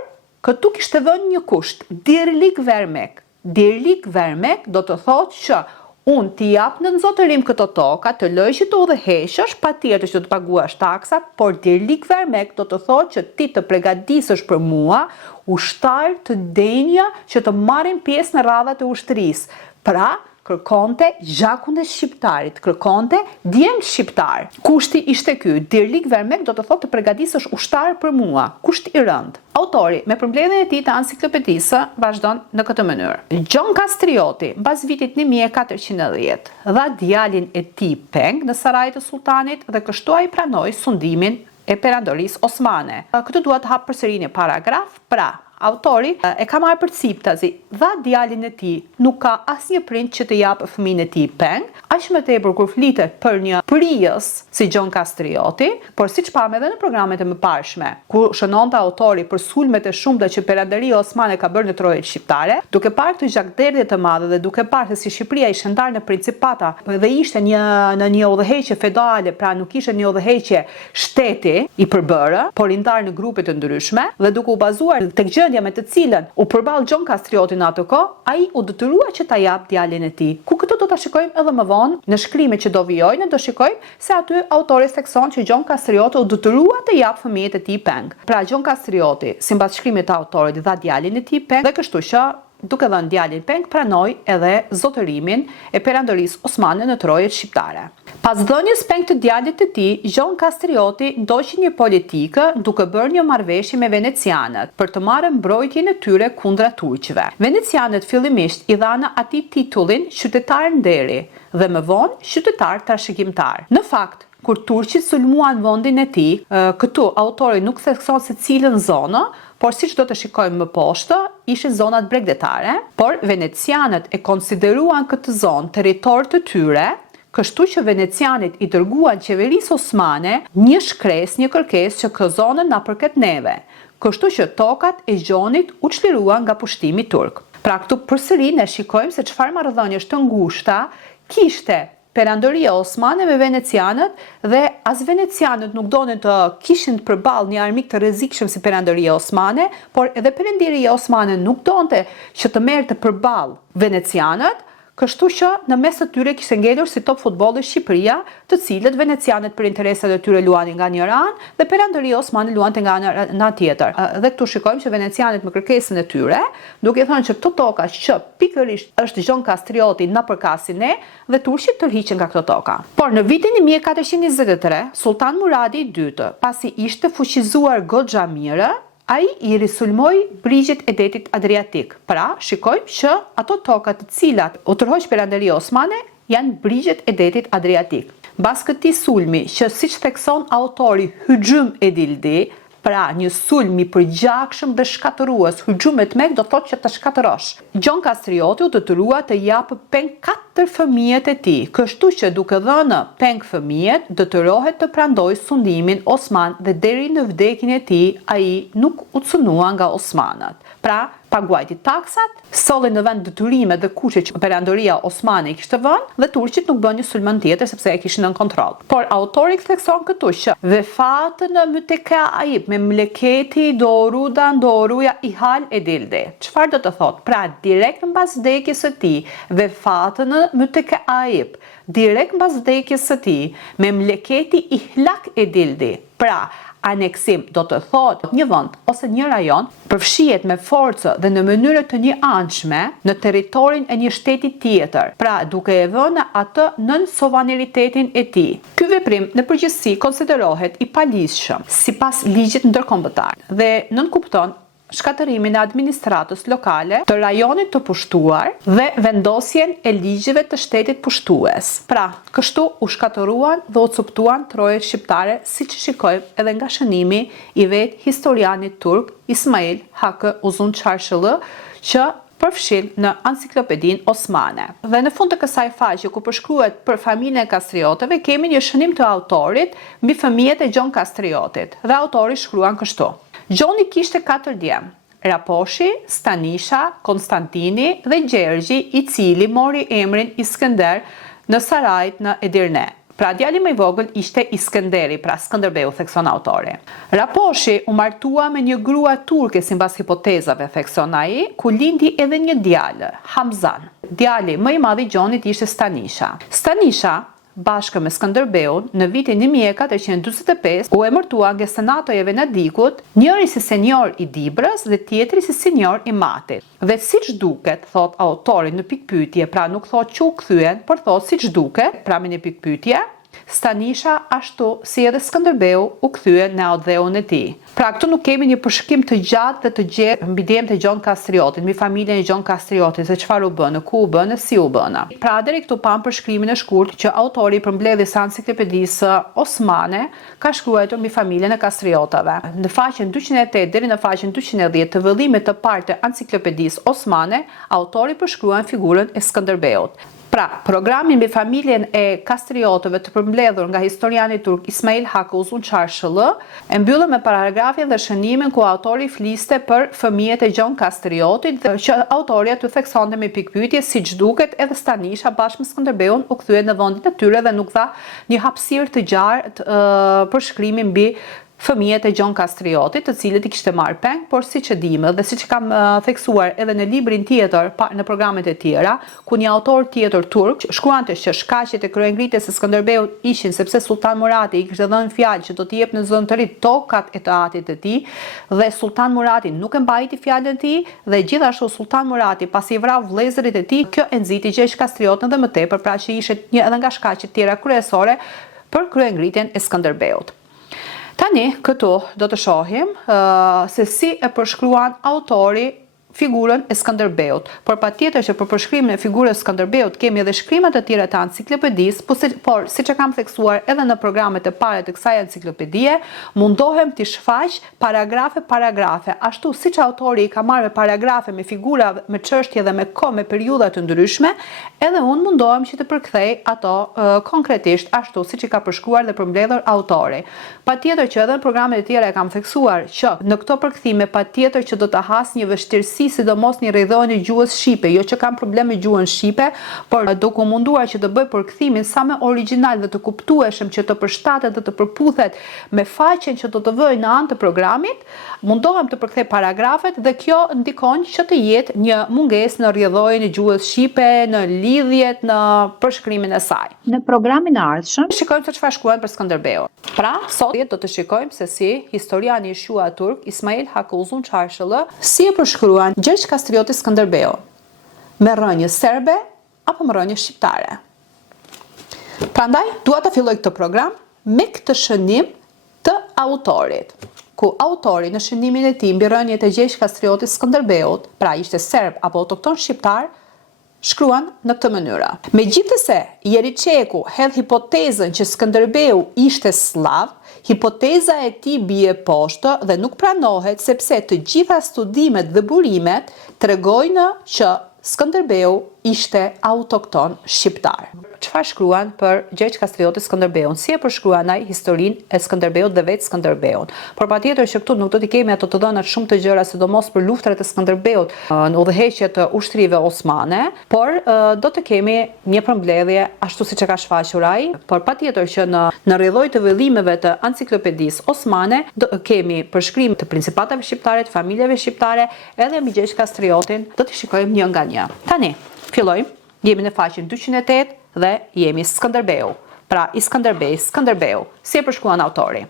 këtu kishte dhënë një kusht, dirlik vermek. Dirlik vermek do të thotë që unë t'i jap në nxotërim këto toka, të loj që të udhëheqësh, patjetër që të paguash taksa, por dirlik vermek do të thotë që ti të përgatisësh për mua ushtar të denja që të marrin pjesë në radhat e ushtrisë. Pra, kërkonte gjakun e shqiptarit, kërkonte djem shqiptar. Kushti ishte ky, dirlik vermek do të thotë të përgatisësh ushtar për mua, kusht i rënd. Autori, me përmbledhjen e tij të Enciklopedisë, vazhdon në këtë mënyrë. Gjon Kastrioti, mbas vitit 1410, dha djalin e tij peng në sarajin e sultanit dhe kështu ai pranoi sundimin e perandorisë osmane. Këtu dua të hap përsëri një paragraf. Pra, autori e ka marrë përciptazi, dha djalin e tij, nuk ka asnjë prind që të jap fëmijën e tij peng, aq më tepër kur flitet për një prijës si Gjon Kastrioti, por siç pam edhe në programet e mëparshme, ku shënonte autori për sulmet e shumta që Perandaria Osmane ka bërë në trojet shqiptare, duke parë këtë gjakderdhje të madhe dhe duke parë se si Shqipëria ishte ndarë në principata dhe ishte në një udhëheqje feudale, pra nuk ishte një udhëheqje shteti i përbërë, por i ndarë në grupe të ndryshme dhe duke u bazuar tek gjendja me të cilën u përball Gjon Kastrioti në atë kohë, ai u detyrua që ta jap djalin e tij. Ku këto do ta shikojmë edhe më vonë në shkrimet që do vijojnë, do shikojmë se aty autori thekson që Gjon Kastrioti u detyrua të jap fëmijët e tij peng. Pra Gjon Kastrioti, sipas shkrimit të autorit, dha djalin e tij peng dhe kështu që duke dhënë djalin peng, pranoi edhe zotërimin e Perandarisë Osmane në trojet shqiptare. Pas dhënies peng të djalit të tij, Gjon Kastrioti ndoqi një politikë duke bërë një marrëveshje me venecianët për të marrë mbrojtjen e tyre kundra turqëve. Venecianët fillimisht i dhanë atij titullin qytetar nderi dhe më vonë qytetar trashëgimtar. Në fakt, kur turqit sulmuan vendin e tij, këtu autori nuk thekson se cilën zonë, por siç do të shikojmë më poshtë, ishin zonat bregdetare, por venecianët e konsideruan këtë zonë territor të tyre, kështu që venecianët i dërguan qeverisë osmane një shkresë, një kërkesë që këtë zonën na përket neve. Kështu që tokat e Gjonit u çliruan nga pushtimi turk. Pra këtu përsëri ne shikojmë se çfarë marrëdhëniesh të ngushta kishte Perandaria Osmane me venecianët dhe as venecianët nuk donin të kishin përballë një armik të rrezikshëm si Perandaria Osmane, por edhe Perandaria Osmane nuk donte që të merrte përballë venecianët, kështu që në mes të tyre kishte ngelur si top futbolli Shqipëria, të cilët venecianët për interesat e tyre luanin nga një anë dhe Perandaria Osmane luante nga ana tjetër. Dhe këtu shikojmë që venecianët me kërkesën e tyre, duke thënë që këto toka që pikërisht është Gjon Kastrioti na përkasin ne dhe turqit tërhiqen nga këto toka. Por në vitin 1423, Sultan Muradi II, pasi ishte fuqizuar goxha mirë, ai i risulmoi brigjet e detit Adriatik. Pra, shikojmë që ato tokat të cilat u tërhoq Perandaria Osmane janë brigjet e detit Adriatik. Bas këtij sulmi, që siç thekson autori Hyxhym Edildi, pra një sulm i përgjakshëm dhe shkatërues, hyxhym etmek do thotë që të shkatërosh. Gjon Kastrioti u detyrua të japë peng 4 fëmijët e tij, kështu që duke dhënë peng fëmijët, detyrohet të prandojë sundimin osman dhe deri në vdekjen e tij ai nuk u cunua nga osmanët. Pra, paguajti taksat, solli në vend detyrimet dhe kushtet që Perandaria Osmane i kishte vënë dhe turqit nuk bën një sulm tjetër sepse e kishin nën kontroll. Por autori thekson këtu që vefatën mütekaib me mleketi doruja i hal e dildi. Çfarë do të thotë? Pra, direkt mbas vdekjes së tij, vefatën mütekaib, direkt mbas vdekjes së tij, me mleketi i hlak e dildi. Pra, aneksim do të thotë një vend ose një rajon përfshihet me forcë dhe në mënyrë të njëanshme në territorin e një shteti tjetër, pra duke e vënë atë nën sovranitetin e tij. Ky veprim në përgjithësi konsiderohet i paligjshëm sipas ligjit ndërkombëtar dhe nënkupton shkatërimin e administratës lokale të rajonit të pushtuar dhe vendosjen e ligjeve të shtetit pushtues. Pra, kështu u shkatëruan dhe u coptuan trojet shqiptare, siç shikojmë edhe nga shënimi i vet historianit turk Ismail Hakkı Uzun Çarşılı, që përfshin në Enciklopedin Osmane. Dhe në fund të kësaj faqe ku përshkruhet për familjen e Kastriotëve, kemi një shënim të autorit mbi fëmijët e Gjon Kastriotit. Dhe autori shkruan kështu: Gjoni kishte 4 djem, Raposhi, Stanisha, Konstantini dhe Gjergji, i cili mori emrin Iskender në Sarajt në Edirne. Pra djali më i vogël ishte Iskenderi, pra Skënderbeu, thekson autori. Raposhi u martua me një grua turke sipas hipotezave, thekson ai, ku lindi edhe një djalë, Hamzan. Djali më i madh i Gjonit ishte Stanisha. Stanisha bashkë me Skënderbeun në vitin 1445 u emërtua nga senatoja e Venedikut, njëri si senjor i Dibrës dhe tjetri si senjor i Matit. Dhe siç duket, thot autori në pikpyetje, pra nuk thot që u kthyen, por thot siç duket, pra me një pikpyetje, Stanisha ashtu si edhe Skënderbeu u kthye në audheun e tij. Pra këtu nuk kemi një përshkrim të gjatë dhe të gjerë mbi djemtë e Gjon Kastriotit, mbi familjen e Gjon Kastriotit, se çfarë u bënë, ku u bënë, si u bënë. Pra deri këtu pam përshkrimin e shkurtë që autori i përmbledhjes së Enciklopedisë Osmane ka shkruar mbi familjen e Kastriotave. Në faqen 208 deri në faqen 210 të vëllimit të parë të Enciklopedisë Osmane, autori përshkruan figurën e Skënderbeut. Pra, programi mbi familjen e Kastriotëve të përmbledhur nga historiani turk Ismail Haku Uzun Çarshëllë e mbyllën me paragrafin dhe shënimin ku autori fliste për fëmijët e Gjon Kastriotit dhe që autori aty theksonte me pikpyetje siç duket edhe Stanisha bashkë me Skënderbeun u kthye në vendin e tyre dhe nuk dha një hapësirë të gjatë për shkrimin mbi fëmijët e Gjon Kastriotit, të cilët i kishte marrë peng, por siç e dimë dhe siç kam theksuar edhe në librin tjetër në programet e tjera, ku një autor tjetër turk shkruante që shkaqet e kryengritjes së Skënderbeut ishin sepse Sultan Murati i kishte dhënë fjalë që do t'i jepte në zotëri tokat e të atit të tij, dhe Sultan Murati nuk e mbajti fjalën e tij, dhe gjithashtu Sultan Murati pasi i vrau vëllezërit e tij, kjo e nxiti Gjergj Kastriotin dhe më tepër, pra që ishte një edhe nga shkaqet tjera kryesore për kryengritjen e Skënderbeut. Tani, këtu do të shohim se si e përshkruan autori figurën e Skënderbeut. Por patjetër që për përshkrimin e figurës së Skënderbeut kemi edhe shkrimet të tjera të Enciklopedisë, por siç e kam theksuar edhe në programet e para të kësaj enciklopedie, mundohem të shfaq paragrafe, ashtu siç autori i ka marrë paragrafe me figura, me çështje dhe me kohë, me periudha të ndryshme, edhe unë mundohem që të përkthej ato konkretisht ashtu siç i ka përshkruar dhe përmbledhur autori. Patjetër që edhe në programet e tjera e kam theksuar që në këto përkthime patjetër që do të has një vështirësi, sidomos një rrjedhojnë e gjuhës shqipe, jo që kam problem me gjuhën shqipe, por duke munduar që të bëj përkthimin sa më origjinal dhe të kuptueshëm që të përshtatet dhe të përputhet me faqen që do të vëj në anë të programit, mundohem të përkthej paragrafet dhe kjo ndikon që të jetë një mungesë në rrjedhojnë e gjuhës shqipe, në lidhjet, në përshkrimin e saj. Në programin e ardhshëm shikojmë se çfarë shkruan për Skënderbeun. Pra, sot do të shikojmë se si historiani i shua turk Ismail Haku Uzun Çarshëllë si e përshkruan Gjergj Kastrioti Skënderbeun, me rrënjë serbe apo me rrënjë shqiptare. Prandaj, dua të filloj këtë program me këtë shënim të autorit, ku autori në shënimin e tij mbi rrënjët e Gjergj Kastriotit Skënderbeut, pra ishte serb apo autokton shqiptar, shkruan në këtë mënyrë. Megjithëse Jeriçeku hedh hipotezën që Skënderbeu ishte slav, hipoteza e tij bie poshtë dhe nuk pranohet sepse të gjitha studimet dhe burimet tregojnë që Skënderbeu ishte autokton shqiptar. Çfarë shkruan për Gjergj Kastrioti Skënderbeun? Si e përshkruan ai historinë e Skënderbeut dhe vetë Skënderbeun? Por patjetër që këtu nuk do t'i kemi ato të dhëna shumë të gjëra, sidomos për luftrat e Skënderbeut në udhëheqje të ushtrive osmane, por do të kemi një përmbledhje ashtu siç e ka shfaqur ai, por patjetër që në rrjedhoj të vëllimeve të Enciklopedisë Osmane do kemi përshkrim të principatave shqiptare, të familjeve shqiptare, edhe mbi Gjergj Kastriotin do t'i shikojmë një nga një. Tani, fillojmë. Jemi në faqen 208 dhe jemi Skënderbeu. Pra, i Skënderbeu. Si e përshkruan autori?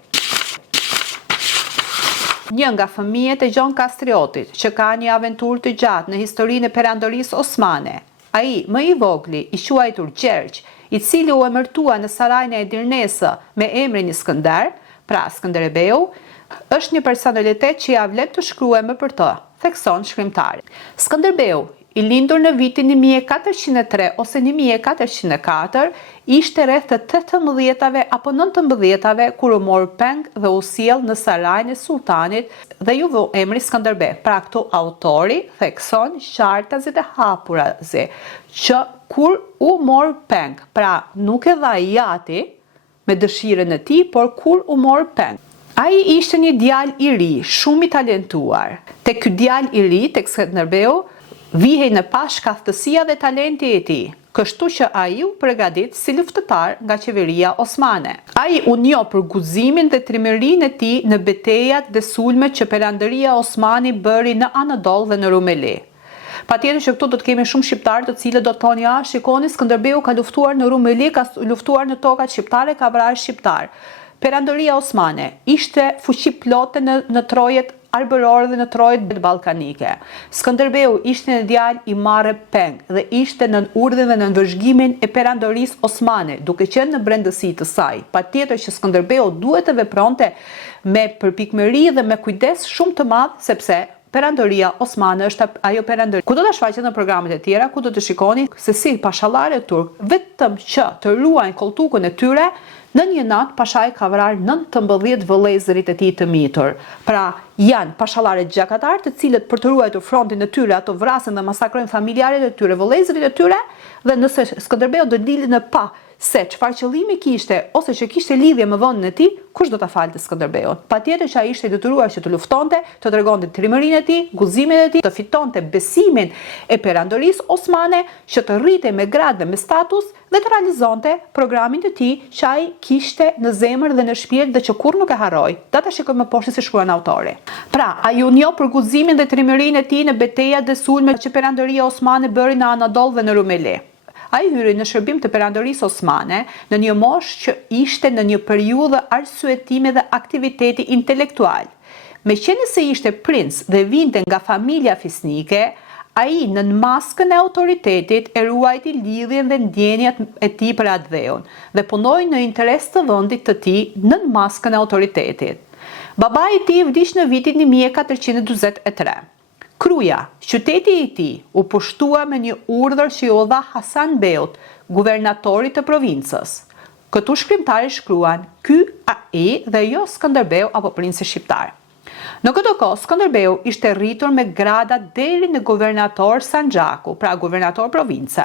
Një nga fëmijët e Gjon Kastriotit, që ka një aventurë të gjatë në historinë e perandorisë osmane, ai më i vogli, i quajtur Gjergj, i cili u emërtua në sarajin e Edirnesë me emrin Iskënder, pra Skënderbeu, është një personalitet që ja vlen të shkruajmë për të, thekson shkrimtari. Skënderbeu, i lindur në vitin 1403 ose 1404, ishte rreth të 18-ave apo 19-ave kur u mor peng dhe u sjell në sarajin e sultanit dhe ju vë emri Skënderbe. Pra këtu autori thekson qartazi dhe hapurazi që kur u mor peng, pra nuk e dha jati me dëshirën e tij, por kur u mor peng. Ai ishte një djalë i ri, shumë i talentuar. Tek ky djalë i ri, tek Skënderbeu, vihej në pas shkaftësia dhe talenti e tij, kështu që ai u përgatit si luftëtar nga qeveria osmane. Ai u njoh për guximin dhe trimërinë e tij në betejat dhe sulmet që perandëria osmane bëri në Anadol dhe në Rumeli. Patjetër që këtu do të kemi shumë shqiptarë të cilët do të thonë, ja, shikoni, Skënderbeu ka luftuar në Rumeli, ka luftuar në tokat shqiptare, ka vrarë shqiptar. Perandëria osmane ishte fuqi plote në trojet arbërore dhe në trojt ballkanike. Skënderbeu ishte një djalë i marrë peng dhe ishte në urdhën dhe në vëzhgimin e perandorisë osmane, duke qenë në brendësi të saj. Patjetër që Skënderbeu duhet të vepronte me përpikmëri dhe me kujdes shumë të madh, sepse perandoria osmane është ajo perandori. Ku do ta shfaqet në programet e tjera, ku do të shikoni se si pashallarët turk, vetëm që të ruajnë koltukën e tyre, në një natë pashaj ka vrarë 19 vëllezërit e tij të mitur. Pra, janë pashallarët gjakatar, të cilët për të ruajtur frontin e tyre, ato vrasin dhe masakrojnë familjarët e tyre, vëllezërit e tyre, dhe nëse Skënderbeu do dilë në pa se çfarë qëllimi kishte ose që kishte lidhje me vendin e tij, kush do ta falte Skënderbeun? Patjetër që ai ishte i detyruar që të luftonte, të tregonte trimërinë e tij, guximin e tij, të fitonte besimin e perandorisë osmane, që të rritej me grad dhe me status dhe të realizonte programin e tij që ai kishte në zemër dhe në shpirt dhe që kurrë nuk e harroi. Ta shikojmë më poshtë si shkruan autori. Pra, ai u njoh për guximin dhe trimërinë e tij në betejat dhe sulmet që perandoria osmane bëri në Anadol dhe në Rumeli. Ai hyri në shërbim të perandorisë osmane në një moshë që ishte në një periudhë arsyetimi dhe aktiviteti intelektual. Meqenëse se ishte princ dhe vinte nga familja fisnike, ai në maskën e autoritetit e ruajti lidhjen dhe ndjenjat e tij për atë dheun dhe punoi në interes të vendit të tij në maskën e autoritetit. Babai i tij vdiq në vitin 1443. Kruja, qyteti i tij, u pushtua me një urdhër që u dha Hasan Beut, guvernatorit të provincës. Këtu shkrimtarët shkruan ky ai dhe jo Skënderbeu apo princi shqiptar. Në këtë kohë Skënderbeu ishte rritur me grada deri në guvernator Sanxhaku, pra guvernator province.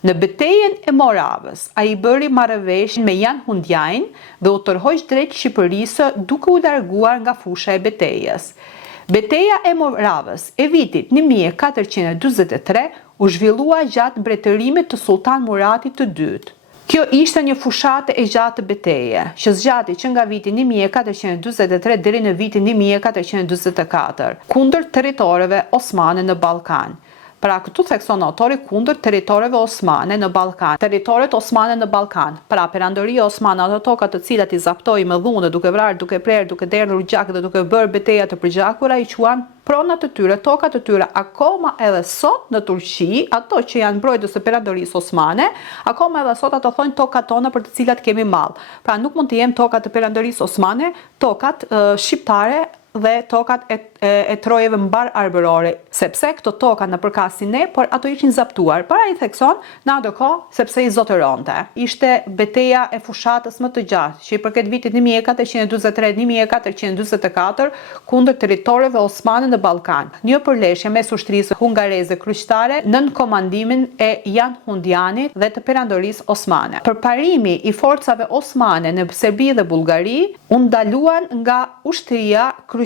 Në betejën e Moravës, ai bëri marrëveshje me Jan Hundjain dhe u tërhoq drejt Shqipërisë duke u larguar nga fusha e betejës. Beteja e Moravës e vitit 1443 u zhvillua gjatë mbretërimit të Sultan Muratit të dytë. Kjo ishte një fushatë e gjatë të beteje, që zgjati që nga viti 1443 deri në vitin 1444, kundër territoreve osmane në Ballkan. Pra këtu thekson autori kundër territoreve osmane në Ballkan. Territoret osmane në Ballkan, pra perandoria osmane, ato tokat të cilat i zaptoi me dhunë, duke vrarë, duke prerë, duke derdhur gjak dhe duke bërë beteja të përgjakura, i quan pronat të tyre, tokat të tyre, akoma edhe sot në Turqi, ato që janë mbrojtës së perandorisë osmane, akoma edhe sot ato thonë tokat tona për të cilat kemi mall. Pra nuk mund të jem tokat të perandorisë osmane, tokat shqiptare dhe tokat e trojeve mbar arbërore, sepse këto toka në përkasin ne, por ato ishin zaptuar. Para i thekson në ato kohë sepse i zotëronte. Ishte beteja e fushatës më të gjatë, që i përket vitit 1443-1444 kundër territoreve osmane në Ballkan. Një përleshje mes ushtrisë hungareze kryqëtare nën komandimin e Jan Hundjanit dhe të perandorisë osmane. Përparimi i forcave osmane në Serbi dhe Bullgari u ndaluan nga ushtria kryqëtare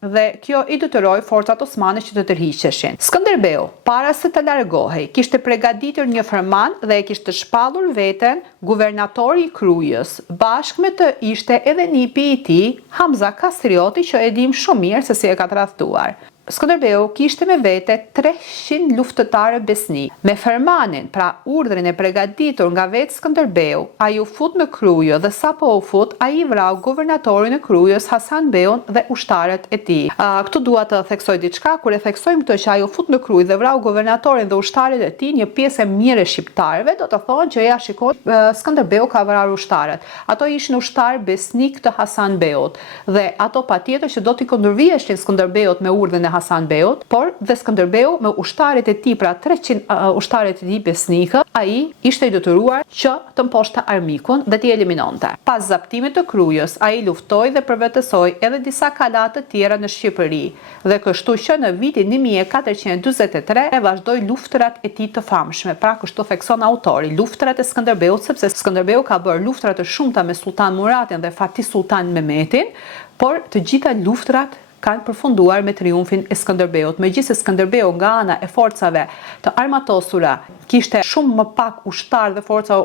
dhe kjo i detyroi forcat osmane që të tërhiqeshin. Skënderbeu, para se të largohej, kishte përgatitur një fërman dhe e kishte shpallur veten guvernatori i Krujës. Bashkë me të ishte edhe nipi i tij, Hamza Kastrioti, që e dim shumë mirë se si e ka tradhtuar. Skënderbeu kishte me vete 300 luftëtarë besnik. Me fermanin, pra urdhrin e përgatitur nga vetë Skënderbeu, ai u fut në Krujë dhe sapo u fut, ai vrau guvernatorin e Krujës Hasan Beun dhe ushtarët e tij. Këtu dua të theksoj diçka, kur e theksojmë këtë që ai u fut në Krujë dhe vrau guvernatorin dhe ushtarët e tij, një pjesë e mirë e shqiptarëve do të thonë që ja shikoj Skënderbeu ka vrarë ushtarët. Ato ishin ushtarë besnik të Hasan Beut dhe ato patjetër që do t'i kundërviheshin Skënderbeut me urdhën e Hasan Beut, por dhe Skënderbeu me ushtarët e tij, pra 300 ushtarët e tij besnikë, ai ishte i detyruar që të mposhte armikun dhe t'i eliminonte. Pas zaptimit të Krujës, ai luftoi dhe përvetësoi edhe disa kalat të tjera në Shqipëri dhe kështu që në vitin 1443 e vazhdoi luftrat e tij të famshme. Pra kështu thekson autori, luftrat e Skënderbeut, sepse Skënderbeu ka bërë luftra të shumta me Sultan Muratin dhe Fatih Sultan Mehmetin, por të gjitha luftrat kanë përfunduar me triumfin e Skënderbeut. Megjithëse Skënderbeu nga ana e forcave të armatosura kishte shumë më pak ushtar dhe forca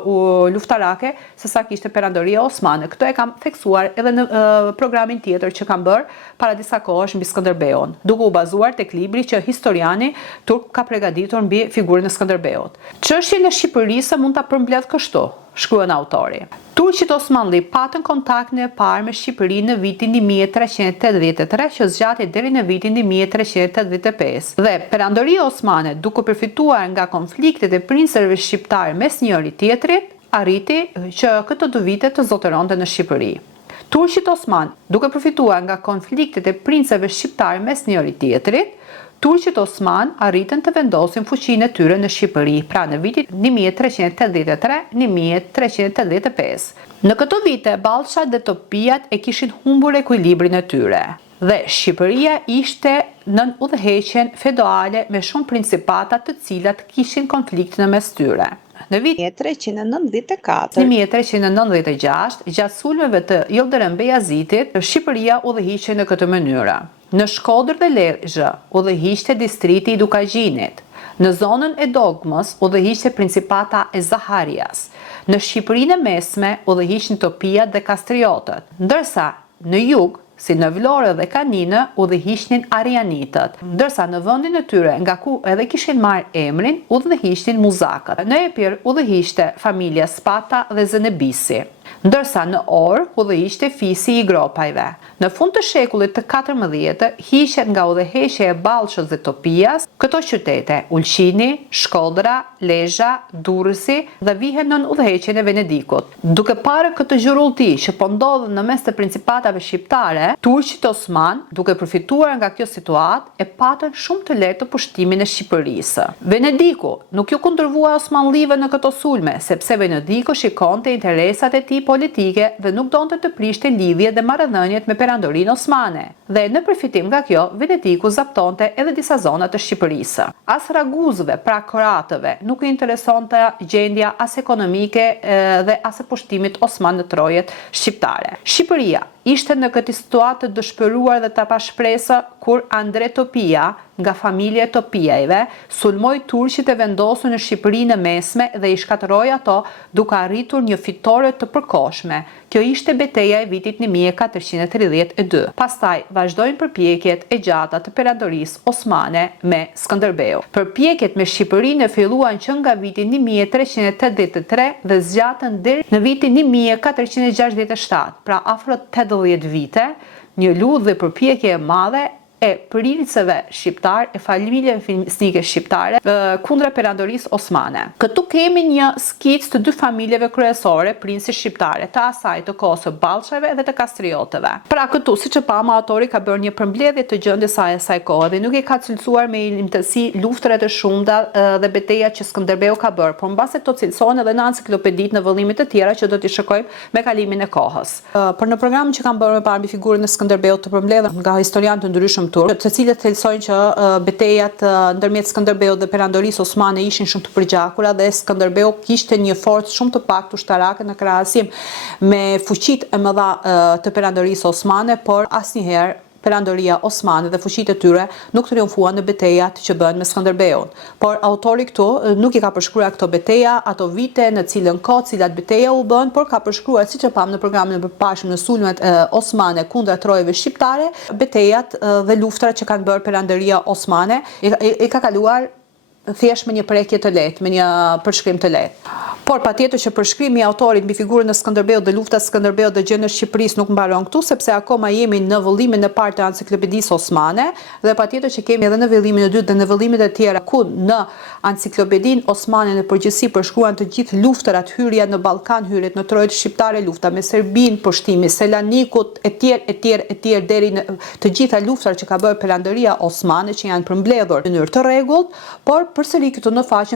luftarake se sa kishte perandoria osmane. Këto e kam theksuar edhe në programin tjetër që kam bërë para disa kohësh mbi Skënderbeun, duke u bazuar tek libri që historiani turk ka përgatitur mbi figurën e Skënderbeut. Çështjen e Shqipërisë mund ta përmbledh kështu. shkruan autori. Turqit Osmanli patën kontaktin e parë me Shqipërinë në vitin 1383 që zgjati deri në vitin 1385 dhe perandoria osmane, duke përfituar nga konfliktet e princërve shqiptar mes njëri tjetrit, arriti që këto 2 vite të zotëronte në Shqipëri. Turqit Osman, duke përfituar nga konfliktet e princëve shqiptar mes njëri tjetrit, Turqit Osman arritën të vendosin fuqinë e tyre në Shqipëri, pra në vitin 1383-1385. Në këto vite, Ballsha dhe Topijat e kishin humbur ekuilibrin e tyre, dhe Shqipëria ishte nën udhëheqjen feudale me shumë principata të cilat kishin konflikt në mes tyre. Në vitin 1396, gjatë sulmeve të Yıldırım Beyazıtit, Shqipëria udhëhiqej në këtë mënyrë. Në Shkodër dhe Lezhë udhëhiqte distriti i Dukagjinit. Në zonën e Dogmës udhëhiqte principata e Zaharias. Në Shqipërinë e Mesme udhëhiqnin Topijat dhe Kastriotët, ndërsa në jug, si në Vlorë dhe Kaninë, udhëhiqnin Arianitët, ndërsa në vendin e tyre nga ku edhe kishin marrë emrin, udhëhiqnin Muzakët. Në Epir udhëhiqte familja Spata dhe Zënebisi, ndërsa në Orë udhëhiqte fisi i Gropajve. Në fund të shekullit të 14 hiqet nga udhëheqja e Ballshës dhe Topijas këto qytete: Ulqini, Shkodra, Lezhë, Durrësi dhe vihen nën udhëheqjen e Venedikut. Duke parë këtë zhurrullti që po ndodhen në mes të principatave shqiptare, Turqit Osman, duke përfituar nga kjo situatë, e patën shumë të lehtë të pushtimin e Shqipërisë. Venediku nuk ju kundërvua osmanlive në këto sulme, sepse Venediku shikonte interesat e tij politike dhe nuk donte të prishte lidhjet dhe marrëdhëniet me perandorinë osmane. Dhe në përfitim nga kjo, Venediku zaptonte edhe disa zona të Shqipërisë. As raguzëve, pra kroatëve, nuk i interesonte gjendja as ekonomike dhe as e pushtimit osman në trojet shqiptare. Shqipëria ishte në këtë situatë të dëshpëruar dhe të pashpresë kur Andre Topija, nga familja e Topijajve, sulmoi turqit e vendosur në Shqipërinë e Mesme dhe i shkatërroi ato duke arritur një fitore të përkohshme. Kjo ishte betejë e vitit 1432. Pastaj vazhdojnë përpjekjet e gjata të perandorisë osmane me Skënderbeu. Përpjekjet me Shqipërinë filluan që nga viti 1383 dhe zgjatën deri në vitin 1467, pra afro 80 vite, një lutje dhe përpjekje e madhe e princëve shqiptar, e familjeve fisnike shqiptare kundra perandorisë osmane. Këtu kemi një skicë të 2 familjeve kryesore, princi shqiptare, të asaj të kohës së Ballshave dhe të Kastriotëve. Pra këtu, siç e pamë, autori ka bërë një përmbledhje të gjendjes së asaj kohe dhe nuk e ka cilësuar me imtësi luftrat e shumta dhe betejat që Skënderbeu ka bërë, por mbase to cilësohen edhe në enciklopeditë në vëllime të tjera që do t'i shikojmë me kalimin e kohës. Por në programin që kam bërë më parë mbi figurën e Skënderbeut të përmbledhur nga historianë të ndryshëm turk, të cilët thelsojnë që betejat ndërmjet Skënderbeut dhe perandorisë osmane ishin shumë të përgjakura dhe Skënderbeu kishte një forcë shumë të paktë ushtarake në krahasim me fuqitë e mëdha të perandorisë osmane, por asnjëherë perandoria osmane dhe fuqitë e tyre nuk triumfuan në betejat që bën me Skënderbeun. Por autori këtu nuk i ka përshkruar këto beteja, ato vite, në cilën kohë, cilat beteja u bën, por ka përshkruar, siç e pamë në programin e përparshëm në sulmet osmane kundra trojeve shqiptare, betejat dhe luftrat që kanë bërë perandoria osmane, i ka kaluar thjesht me një prekje të lehtë, me një përshkrim të lehtë. Por patjetër që përshkrimi i autorit mbi figurën e Skënderbeut dhe lufta e Skënderbeut dhe gjendja e Shqipërisë nuk mbaron këtu, sepse akoma jemi në vëllimin e parë të enciklopedisë osmane dhe patjetër që kemi edhe në vëllimin e dytë dhe në vëllimet e tjera ku në enciklopedinë osmane në përgjithësi përshkruan të gjithë luftrat, hyrja në Ballkan, hyrjet në trojët shqiptare, lufta me Serbinë, pushtimi Selanikut, etj deri në të gjitha luftrat që ka bërë perandoria osmane që janë përmbledhur në mënyrë të rregullt, por përsëri këtu në faqen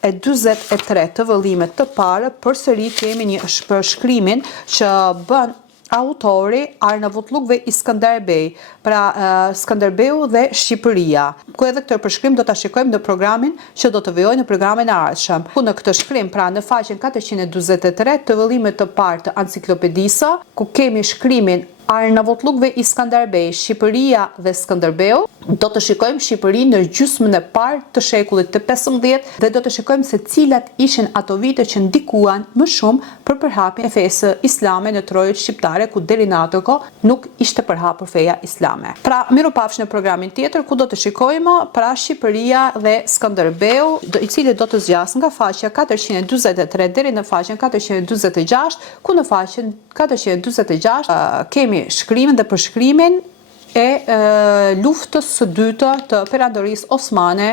443 të vëllimet të parë, përsëri kemi një përshkrimin që bën autori Arnavutluk dhe Iskënderbej, pra Skënderbeu dhe Shqipëria. Ku edhe këtë përshkrim do ta shikojmë në programin që do të vijojë në programin e ardhshëm. Ku në këtë shkrim, pra në faqen 443 të vëllimet të parë të enciklopedisë, ku kemi shkrimin Arnavutlluk dhe Iskanderbej, Shqipëria dhe Skënderbeu, do të shikojmë Shqipërinë në gjysmën e parë të shekullit të 15 dhe do të shikojmë se cilat ishin ato vite që ndikuan më shumë për përhapjen e fesë islame në trojet shqiptare, ku deri në atë kohë nuk ishte përhapur feja islame. Pra, mirupafsh në programin tjetër ku do të shikojmë pra Shqipëria dhe Skënderbeu, i cili do të zgjas nga faqja 443 deri në faqen 446, ku në faqen 446 kemi shkrimin dhe përshkrimin e luftës së dytë të perandorisë osmane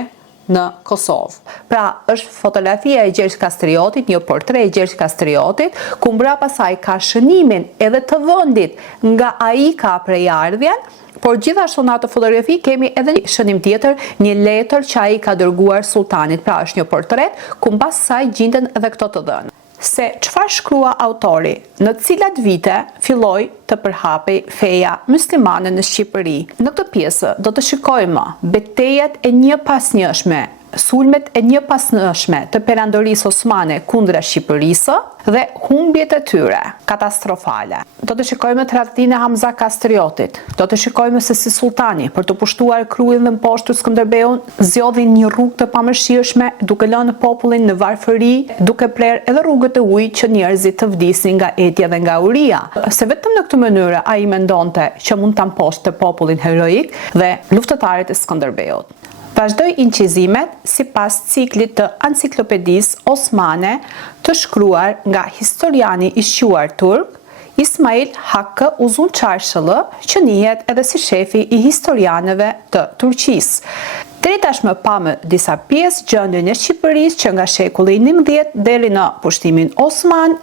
në Kosovë. Pra, është fotografia e Gjergj Kastriotit, një portret e Gjergj Kastriotit, ku mbrapa saj ka shënimin edhe të vendit nga ai ka prejardhjen, por gjithashtu në atë fotografi kemi edhe një shënim tjetër, një letër që ai ka dërguar sultanit. Pra, është një portret ku mbas saj gjenden edhe këto të dhënë. Se çfarë shkrua autori, në cilat vite filloi të përhapej feja muslimane në Shqipëri. Në këtë pjesë do të shikojmë betejat e njëpasnjëshme, sulmet e njëpasnjëshme të perandorisë osmane kundra Shqipërisë dhe humbjet e tyre katastrofale. Do të shikojmë tradhtinë e Hamza Kastriotit. Do të shikojmë se si sultani për të pushtuar krujën dhe mposhtur Skënderbeun zgjodhi një rrugë të pamëshirshme, duke lënë popullin në varfëri, duke prerë edhe rrugët e ujit që njerëzit të vdisin nga etja dhe nga uria. Se vetëm në këtë mënyrë ai mendonte që mund ta mposhte popullin heroik dhe luftëtarët e Skënderbeut. Vazhdoi inqizimet sipas ciklit të Enciklopedisë Osmane të shkruar nga historiani i shquar turk Ismail Hakkı Uzun Çarşılı, që njihet edhe si shefi i historianëve të Turqisë. Deri tashmë pamë disa pjesë gjendjen e Shqipërisë që nga shekulli XI deri në pushtimin Osman,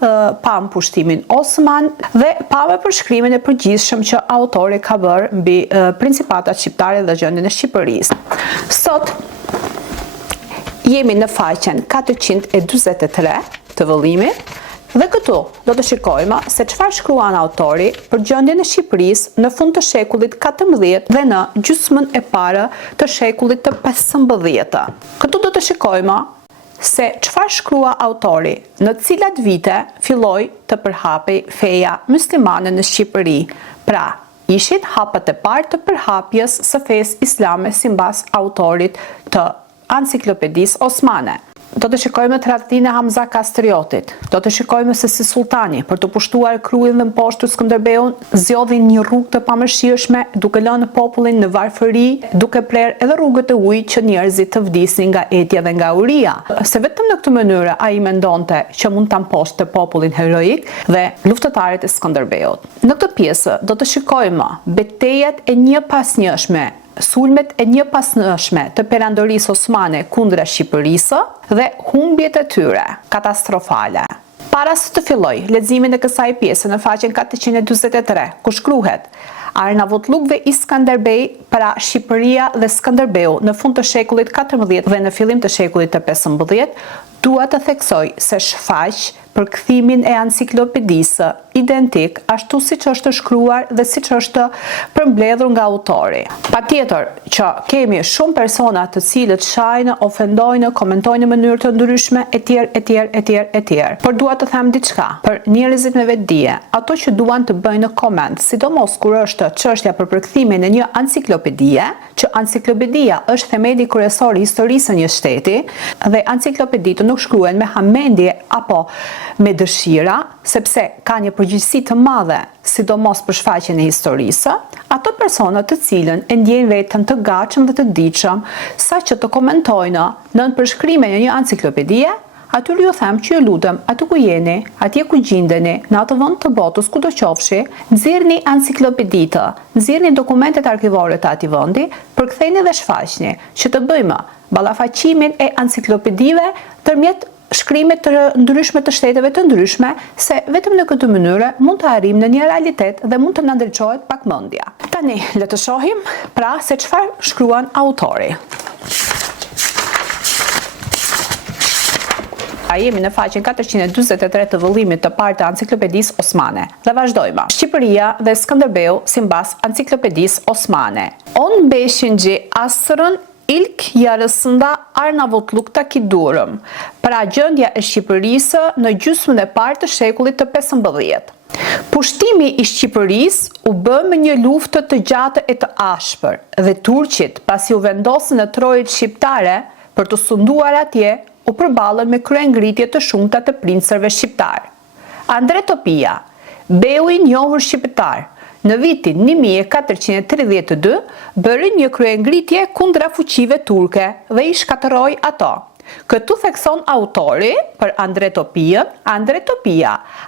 pamë pushtimin Osman dhe pamë përshkrimin e përgjithshëm që autori ka bërë mbi principatat shqiptare dhe gjendjen e Shqipërisë. Sot jemi në faqen 443 të vëllimit. Dhe këtu do të shikojmë se çfarë shkruan autori për gjendjen e Shqipërisë në fund të shekullit XIV dhe në gjysmën e parë të shekullit të 15. Këtu do të shikojmë se çfarë shkrua autori, në cilat vite filloi të përhapej feja muslimane në Shqipëri. Pra, ishin hapet e parë të përhapjes së fesë islame sipas autorit të Enciklopedisë Osmane. Do të shikojmë tradhtinë e Hamza Kastriotit. Do të shikojmë se si sultani për të pushtuar krujën dhe mposhtur Skënderbeun zgjodhi një rrugë të pamëshirshme, duke lënë popullin në varfëri, duke prerë edhe rrugët e ujit që njerëzit të vdisin nga etja dhe nga uria. Se vetëm në këtë mënyrë ai mendonte që mund ta mposhte popullin heroik dhe luftëtarët e Skënderbeut. Në këtë pjesë do të shikojmë betejat e njëpasnjëshme, sulmet e njëpasnjëshme të perandorisë osmane kundra Shqipërisë dhe humbjet e tyre katastrofale. Para se të filloj leximin e kësaj pjese në faqen 443, ku shkruhet Arnavutlluk dhe Iskanderbej, pra Shqipëria dhe Skënderbeu në fund të shekullit XIV dhe në fillim të shekullit të 15, dua të theksoj se shfaq përkthimin e Enciklopedisë identik ashtu siç është shkruar dhe siç është përmbledhur nga autori. Patjetër që kemi shumë persona të cilët shajnë, ofendojnë, komentojnë në mënyrë të ndryshme etj. Por dua të them diçka për njerëzit me vetdije, ato që duan të bëjnë koment, sidomos kur është çështja për përkthimin e një enciklopedie, që enciklopedia është themeli kryesor i historisë së një shteti dhe enciklopeditë nuk shkruhen me hamendje apo me dëshira, sepse ka një përgjegjësi të madhe, sidomos për shfaqjen e historisë, ato persona të cilën e ndjejnë veten të gatshëm dhe të ditshëm saqë të komentojnë në përshkrimin e një enciklopedie, atyre ju them që ju lutem, aty ku jeni, atje ku gjendeni, në atë vend të botës kudo qofshi, nxirrni enciklopeditë, nxirrni dokumentet arkivore të atij vendi, përktheni dhe shfaqni, që të bëjmë ballafaqimin e enciklopedive ndërmjet shkrimet të ndryshme të shteteve të ndryshme, se vetëm në këtë mënyrë mund të arrijmë në një realitet dhe mund të na ndriçohet pak mendja. Tani le të shohim pra se çfarë shkruan autori. Jemi në faqen 443 të vëllimit të parë të Enciklopedisë Osmane. Dhe vazhdojmë. Shqipëria dhe Skënderbeu sipas Enciklopedisë Osmane. On beshinci asrın ilk yarısında Arnavutluk'taki durum. Pra gjendja e Shqipërisë në gjysmën e parë të shekullit të 15. Pushtimi i Shqipërisë u bë me një luftë të gjatë e të ashpër dhe turqit, pasi u vendosën në trojët shqiptare për të sunduar atje, u përballën me kryengritje të shumta të princërve shqiptar. Andre Topia, beu i njohur shqiptar, në vitin 1432 bëri një kryengritje kundra fuqive turke dhe i shkatërroi ato. Këtu thekson autori për Andre Topia,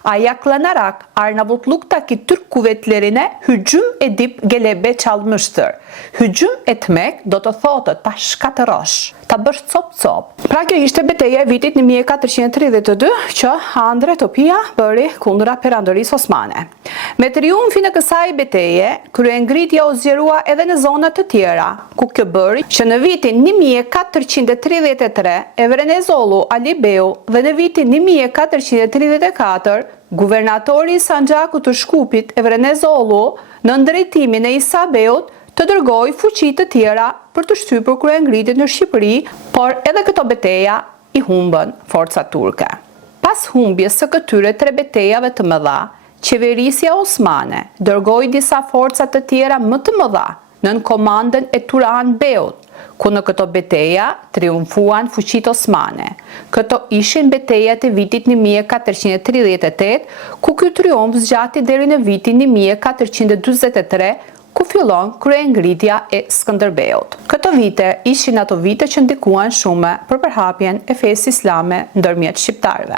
aja klanarak Arnavutluk taki Türk kuvvetlerine hücum edip gelebe çalmıştır. Hücum etmek do të thotë ta shkatërosh, ta bësh cop-cop. Pra kjo ishte betejë e vitit 1432 që Andre Topia bëri kundra perandorisë osmane. Me triumfin e kësaj beteje, kryengritja u zgjerua edhe në zona të tjera, ku kjo bëri që në vitin 1433 Evrenezolu Alibeu dhe në vitin 1434 guvernatori i Sanxhakut të Shkupit Evrenezolu në drejtimin e Isabeut të dërgoi fuqi të tjera për të shtypur kryengritjen në Shqipëri, por edhe këto beteja i humbën forcat turke. Pas humbjes së këtyre 3 betejave të mëdha, qeverisja osmane dërgoi disa forca të tjera më të mëdha nën komandën e Turan Beut, ku në këto beteja triumfuan fuqitë osmane. Këto ishin betejat e vitit 1438, ku ky triumf zgjati deri në vitin 1443, ku fillon kryengritja e Skënderbeut. Këto vite ishin ato vite që ndikuan shumë për përhapjen e fesë islame ndërmjet shqiptarëve.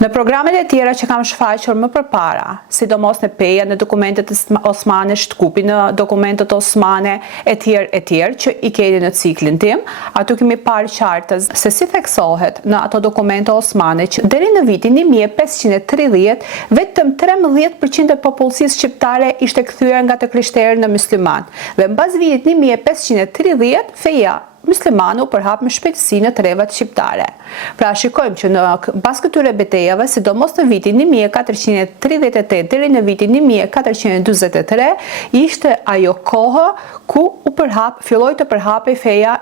Në programet e tjera që kam shfaqur më përpara, sidomos në Peja, në dokumentet osmane, Shtupi në dokumentet osmane e tjerë që i keni në ciklin tim, aty kemi parë qartës se si theksohet në ato dokumente osmane që deri në vitin 1530 vetëm 13% e popullsisë shqiptare ishte kthyer nga të krishterë në musliman, dhe mbas vitit 1530 feja muslimane u përhap me shpejtësi në trevat shqiptare. Pra shikojmë që në pas këtyre betejave, sidomos në vitin 1438 deri në vitin 1443, ishte ajo kohë ku filloi të përhapej feja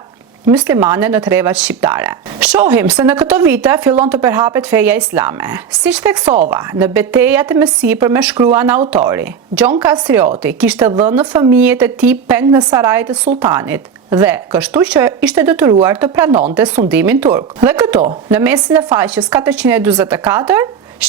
muslimane në trevat shqiptare. Shohim se në këto vite fillon të përhapet feja islame. Siç theksova, në betejat e mësipër me shkruan autori, Gjon Kastrioti kishte dhënë fëmijët e tij peng në sarajt e sultanit, dhe kështu që ishte detyruar të pranonte sundimin turk. Dhe këtu, në mesin e faqes 444,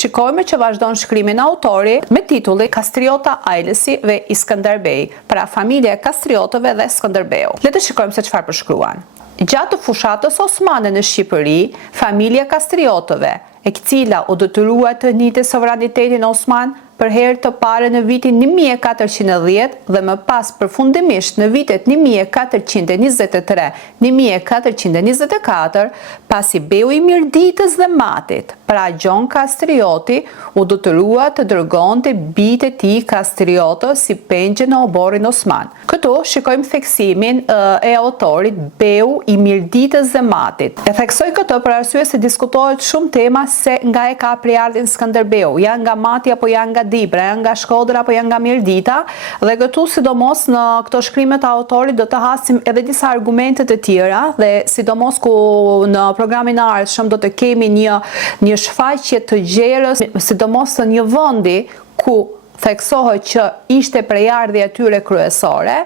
shikojmë që vazhdon shkrimin autori me titulli Kastriota Ailesi dhe Iskënderbej, pra familja e Kastriotëve dhe Skënderbeu. Le të shikojmë se çfarë përshkruan. Gjatë fushatës osmane në Shqipëri, familja Kastriotëve, e cila u detyrua të njihte sovranitetin osman për herë të parë në vitin 1410 dhe më pas përfundimisht në vitet 1423-1424, pasi beu i Mirditës dhe Matit, pra Gjon Kastrioti, u detyrua të dërgonte bijtë e tij Kastriotë si pengje në oborrin osman. Këtu shikojmë theksimin e autorit beu i Mirditës dhe Matit. E theksoj këtë për arsye se diskutohet shumë tema se nga e ka prejardhjen Skënderbeu, janë nga Mati apo janë nga Dibra, janë nga Shkodra apo janë nga Mirdita, dhe këtu sidomos në këto shkrimet e autorit do të hasim edhe disa argumente të tjera, dhe sidomos ku në programin e ardhshëm do të kemi një shfaqje të gjerës, sidomos në një vendi ku theksohet që ishte prejardhja e tyre kryesore,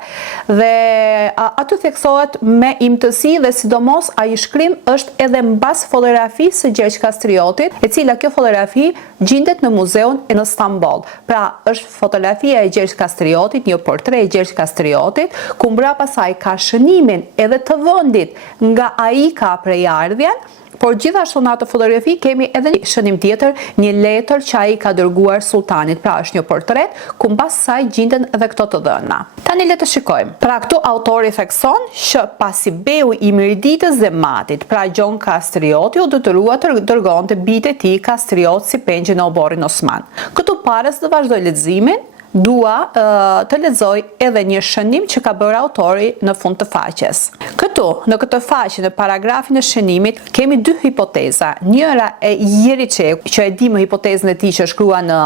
dhe aty theksohet me imtësi dhe sidomos ai shkrim është edhe mbas fotografisë së Gjergj Kastriotit, e cila kjo fotografi gjendet në muzeun në Stamboll. Pra është fotografia e Gjergj Kastriotit, një portret i Gjergj Kastriotit, ku mbrapa saj ka shënimin edhe të vendit nga ai ka prejardhjen. Por gjithashtu në atë fotografi kemi edhe një shënim tjetër, një letër që ai ka dërguar sultanit, pra është një portret ku mbas saj gjenden edhe këto të dhëna. Tani le të shikojmë. Pra këtu autori thekson që pasi beu i Mirditës dhe Matit, pra Gjon Kastrioti, u detyrua të dërgonte bijtë e tij Kastriot si pengje në oborrin osman. Këtu pares të vazhdoj leximin, dua të lexoj edhe një shënim që ka bërë autori në fund të faqes. Këtu, në këtë faqe, në paragrafin e shënimit, kemi dy hipoteza. Njëra e Jeriçeu, që e di më hipotezën e tij që shkrua në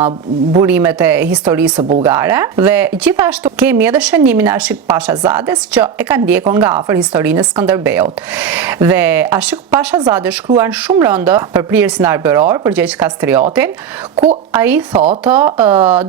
burimet e historisë bullgare, dhe gjithashtu kemi edhe shënimin e Ashik Pashazades që e ka ndjekur nga afër historinë e Skënderbeut. Dhe Ashik Pashazades shkruan shumë rëndë për prirësin arbëror për Gjergj Kastriotin, ku ai thotë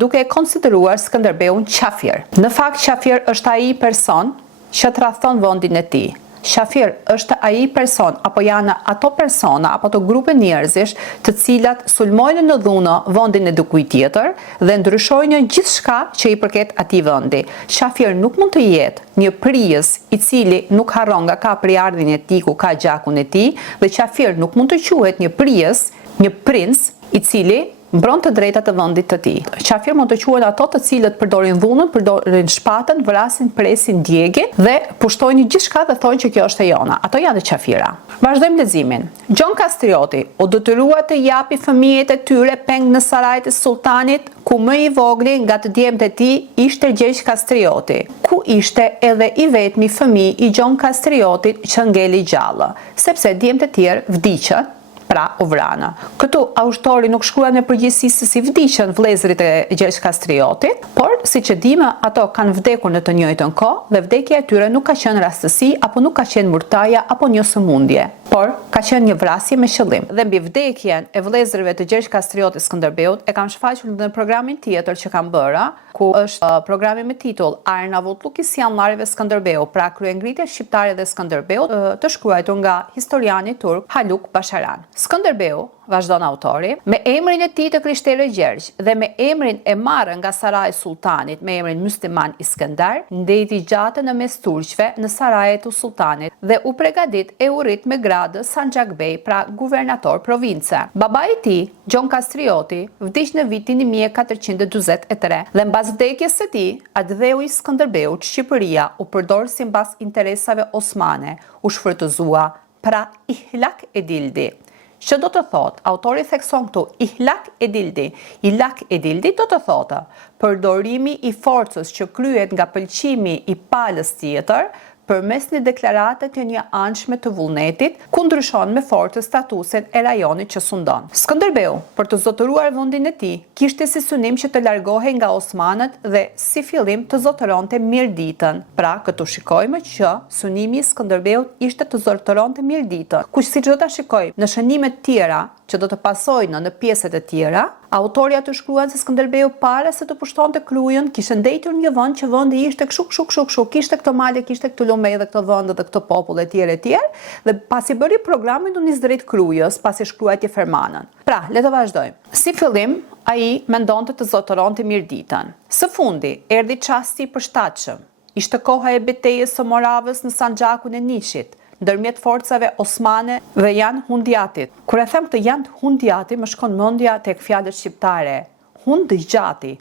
duke e konsideruar Skënderbeun qafir. Në fakt, qafir është ai person që tradhton vendin e tij. Qafir është ai person apo janë ato persona apo ato grupe njerëzish të cilat sulmojnë në dhunë vendin e dikujt tjetër dhe ndryshojnë gjithçka që i përket atij vendi. Qafir nuk mund të jetë një prijes i cili nuk harron nga ka priardhin e tij ku ka gjakun e tij, dhe qafir nuk mund të quhet një prijes, një princ i cili mbron të drejtat të vendit të tij. Qafir mund të quhen ato të cilët përdorin dhunën, përdorin shpatën, vrasin, presin, djegin dhe pushtojnë gjithçka dhe thonë që kjo është e jona. Ato janë qafira. Vazhdojmë leximin. Gjon Kastrioti u detyrua të japi fëmijët e tyre peng në sarajt e sultanit, ku më i vogli nga të djemtë e tij ishte Gjergj Kastrioti, ku ishte edhe i vetmi fëmijë i Gjon Kastriotit që ngeli gjallë, sepse djemtë e tjerë vdiqën, pra u vranë. Këtu autori nuk shkruan në përgjithësi se si vdiqën vëllezërit e Gjergj Kastriotit, por siç e dimë, ato kanë vdekur në të njëjtën kohë dhe vdekja e tyre nuk ka qenë rastësi apo nuk ka qenë murtaja apo një sëmundje, por ka qenë një vrasje me qëllim. Dhe mbi vdekjen e vëllezërve të Gjergj Kastriotit Skënderbeut e kam shfaqur në programin tjetër që kam bërë, ku është programi me titull Arnavutluk islamlarëve Skënderbeu, pra kryengritja shqiptare dhe Skënderbeut, të shkruar nga historiani turk Haluk Basharan. Skënderbeu, vazhdon autori, me emrin e tij të krishterë Gjergj dhe me emrin e marrë nga Saraji sultanit me emrin Mysliman Iskender, ndeti gjatë në mes turqve në sarajet të sultanit dhe u pregadit e u rrit me gradë Sanxhakbej, pra guvernator province. Babai i tij, Gjon Kastrioti, vdiq në vitin 1443 dhe mbas vdekjes së tij, atdheu i Skënderbeut, Shqipëria u përdor sipas interesave osmane, u shfrytëzua, pra ihlak edildi. Që do të thotë, autori thekson këtu ihlak edildi. Ihlak edildi do të thotë përdorimi i forcës që kryhet nga pëlqimi i palës tjetër përmes një deklarate të një anshme të vullnetit, ku ndryshon me forcë statusin e rajonit që sundon. Skënderbeu, për të zotëruar vendin e tij, kishte si synim që të largohej nga osmanët dhe si fillim të zotëronte Mirditën. Pra, këtu shikojmë që synimi i Skënderbeut ishte të zotëronte Mirditën, ku siç do ta shikojmë në shënimet tjera që do të pasojnë në pjesët e tjera, autori aty shkruan se Skënderbeu para se të pushtonte Krujën, kishte ndëjtur një vend që vendi ishte kështu, kishte këtë male, kishte këtë lume dhe këtë vend dhe këtë popull e tjerë, dhe pasi bëri programin u nis drejt Krujës, pasi shkruajti Fermanën. Pra, le të vazhdojmë. Si fillim, ai mendonte të zotëronte Mirditën. Së fundi, erdhi çasti i përshtatshëm. Ishte koha e betejës së Moravës në Sanxhakun e Nishit, ndërmjet forcave osmane dhe Jan Hundiatit. Kur e them këtë Jan Hundiati, më shkon mendja tek fjalët shqiptare. Hundgjati.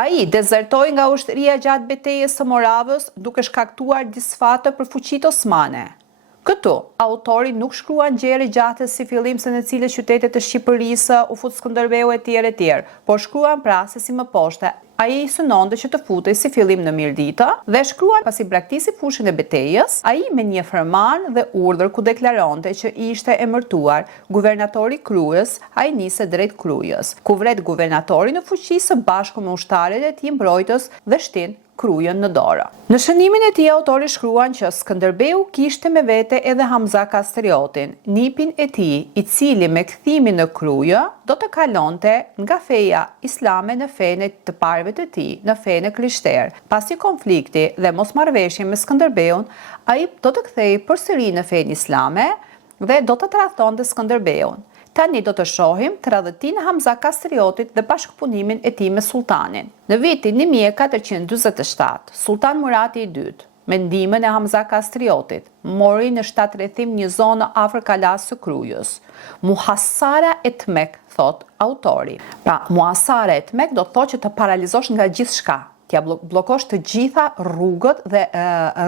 Ai dezertoi nga ushtria gjatë betejës së Moravës duke shkaktuar disfatë për fuqitë osmane. Këtu, autori nuk shkruan gjëra gjate si fillim se në cilës qytete të Shqipërisë u fut Skënderbeu e tjerë, por shkruan pra se si më poshte. Ai synonte që të futej si fillim në Mirditë dhe shkruan pasi braktisi fushën e betejës, ai me një ferman dhe urdhër ku deklaronte që ishte emërtuar guvernatori i Krujës, ai niste drejt Krujës, ku vret guvernatori në fuqi së bashku me ushtarët e tij mbrojtës dhe shtin Krujën në dorë. Në shënimin e tij autori shkruan që Skënderbeu kishte me vete edhe Hamza Kastriotin, nipin e tij, i cili me kthimin në Krujë do të kalonte nga feja islame në fenë të parëve të tij, në fenë krishterë. Pasi konflikti dhe mosmarrëveshja me Skënderbeun, ai do të kthehej përsëri në fenë islame dhe do të tradhtonte Skënderbeun. Tani do të shohim tradhtinë e Hamza Kastriotit dhe bashkëpunimin e tij me sultanin. Në vitin 1447, Sultan Murati II, me ndihmën e Hamza Kastriotit, mori në shtatrrethim një zonë afër kalas së Krujës. Muhasara etmek, thot autori. Pra, muhasara etmek do të thotë që të paralizosh nga gjithçka. t'ja bllokosh të gjitha rrugët dhe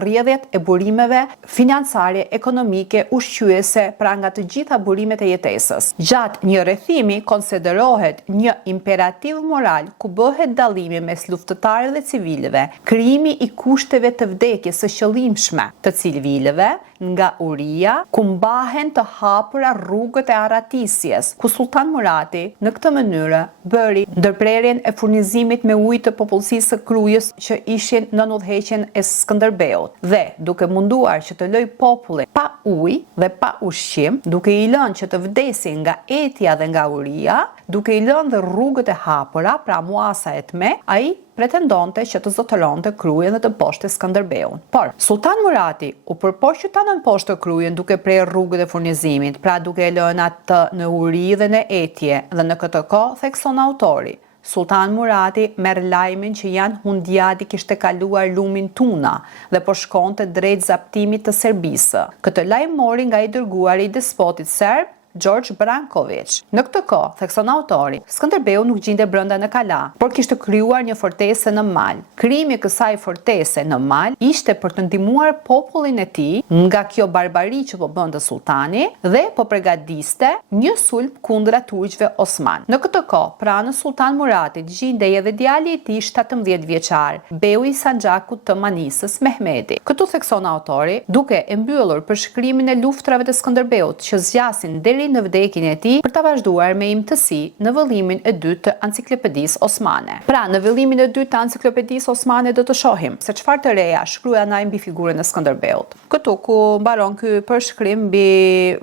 rrjedhjet e burimeve financiare, ekonomike, ushqyese, pra nga të gjitha burimet e jetesës. Gjatë një rrethimi konsiderohet një imperativ moral ku bëhet dallimi mes luftëtarëve dhe civilëve, krijimi i kushteve të vdekjes së qëllimshme të civilëve nga uria, ku mbahen të hapura rrugët e arratisjes, ku Sultan Murati në këtë mënyrë bëri ndërprerjen e furnizimit me ujë të popullsisë së Krujës që ishin në udhëheqjen e Skënderbeut dhe duke munduar që të lëj popullin pa ujë dhe pa ushqim, duke i lënë që të vdesin nga etja dhe nga uria, duke i lënë dhe rrugët e hapura, pra muasa e tme, ai pretendonte që të zotëronte Krujën dhe të mposhte Skënderbeun. Por Sultan Murati u përpoq që ta nëmposhte Krujën duke prerë rrugët e furnizimit, pra duke e lënë atë në uri dhe në etje, dhe në këtë kohë, thekson autori, Sultan Murati merr lajmin që Jan Hundiadi kishte kaluar lumin Tuna dhe po shkonte drejt zaptimit të Serbisë. Këtë lajm mori nga i dërguari i despotit serb George Branković. Në këtë kohë, thekson autori, Skënderbeu nuk gjinte brenda në kala, por kishte krijuar një fortesë në mal. Krijimi i kësaj fortese në mal ishte për të ndihmuar popullin e tij nga kjo barbari që po bënte sultani dhe po përgatiste një sulm kundra turqëve osman. Në këtë kohë, pranë Sultan Muratit gjindej edhe djali i tij 17 vjeçar, Beu i Sanxhakut të Manisës, Mehmeti. Këtu thekson autori, duke e mbyllur përshkrimin e luftrave të Skënderbeut që zgjasin deri në vdekjen e tij për ta vazhduar me imtësi në vëllimin e dytë të Enciklopedisë Osmane. Pra, në vëllimin e dytë të Enciklopedisë Osmane do të shohim se çfarë të reja shkrui Anaj mbi figurën e Skënderbeut. Këtu ku mbaron ky përshkrim mbi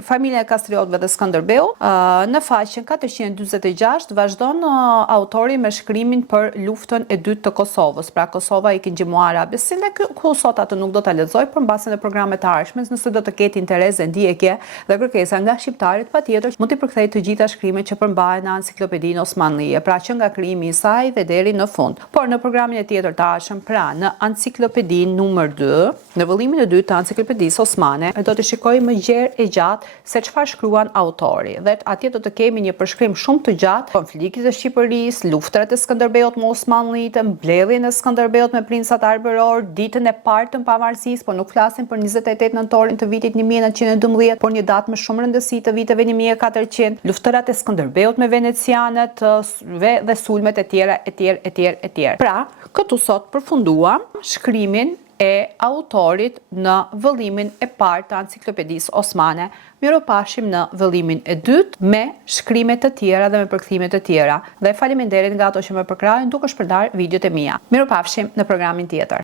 familjen e Kastriotëve dhe Skënderbeut, në faqen 446 vazhdon autori me shkrimin për luftën e dytë të Kosovës, pra Kosova i Kinxhimuar Abesin, dhe ku sot atë nuk do ta lexoj, por mbase në programet e ardhshme, nëse do të ketë interes dhe ndjekje dhe kërkesa nga shqiptarët, patjetër mund të përkthej të gjitha shkrimet që përmbahen në Enciklopedinë Osmanlije, pra që nga krijimi i saj dhe deri në fund. Por në programin e tjetër të ardhshëm, pra në Enciklopedinë numër 2, në vëllimin e dytë të Enciklopedisë Osmane, do të shikojmë më gjerë e gjatë se çfarë shkruan autori. Dhe atje do të kemi një përshkrim shumë të gjatë konfliktit të Shqipërisë, luftrat e Skënderbeut me Osmanlitë, mbledhjen e Skënderbeut me princat arbëror, ditën e parë të pavarësisë, por nuk flasim për 28 nëntorin të vitit 1912, por një datë më shumë rëndësi të viteve 1400, luftërat e Skënderbeut me venecianët dhe sulmet e tjera. Pra, këtu sot përfunduam shkrimin e autorit në vëllimin e parë të Enciklopedisë Osmane. Miropafshim në vëllimin e dytë me shkrimet të tjera dhe me përkthime të tjera. Dhe faleminderit nga ato që më përkrajnë duke shpërndar videot e mia. Miropafshim në programin tjetër.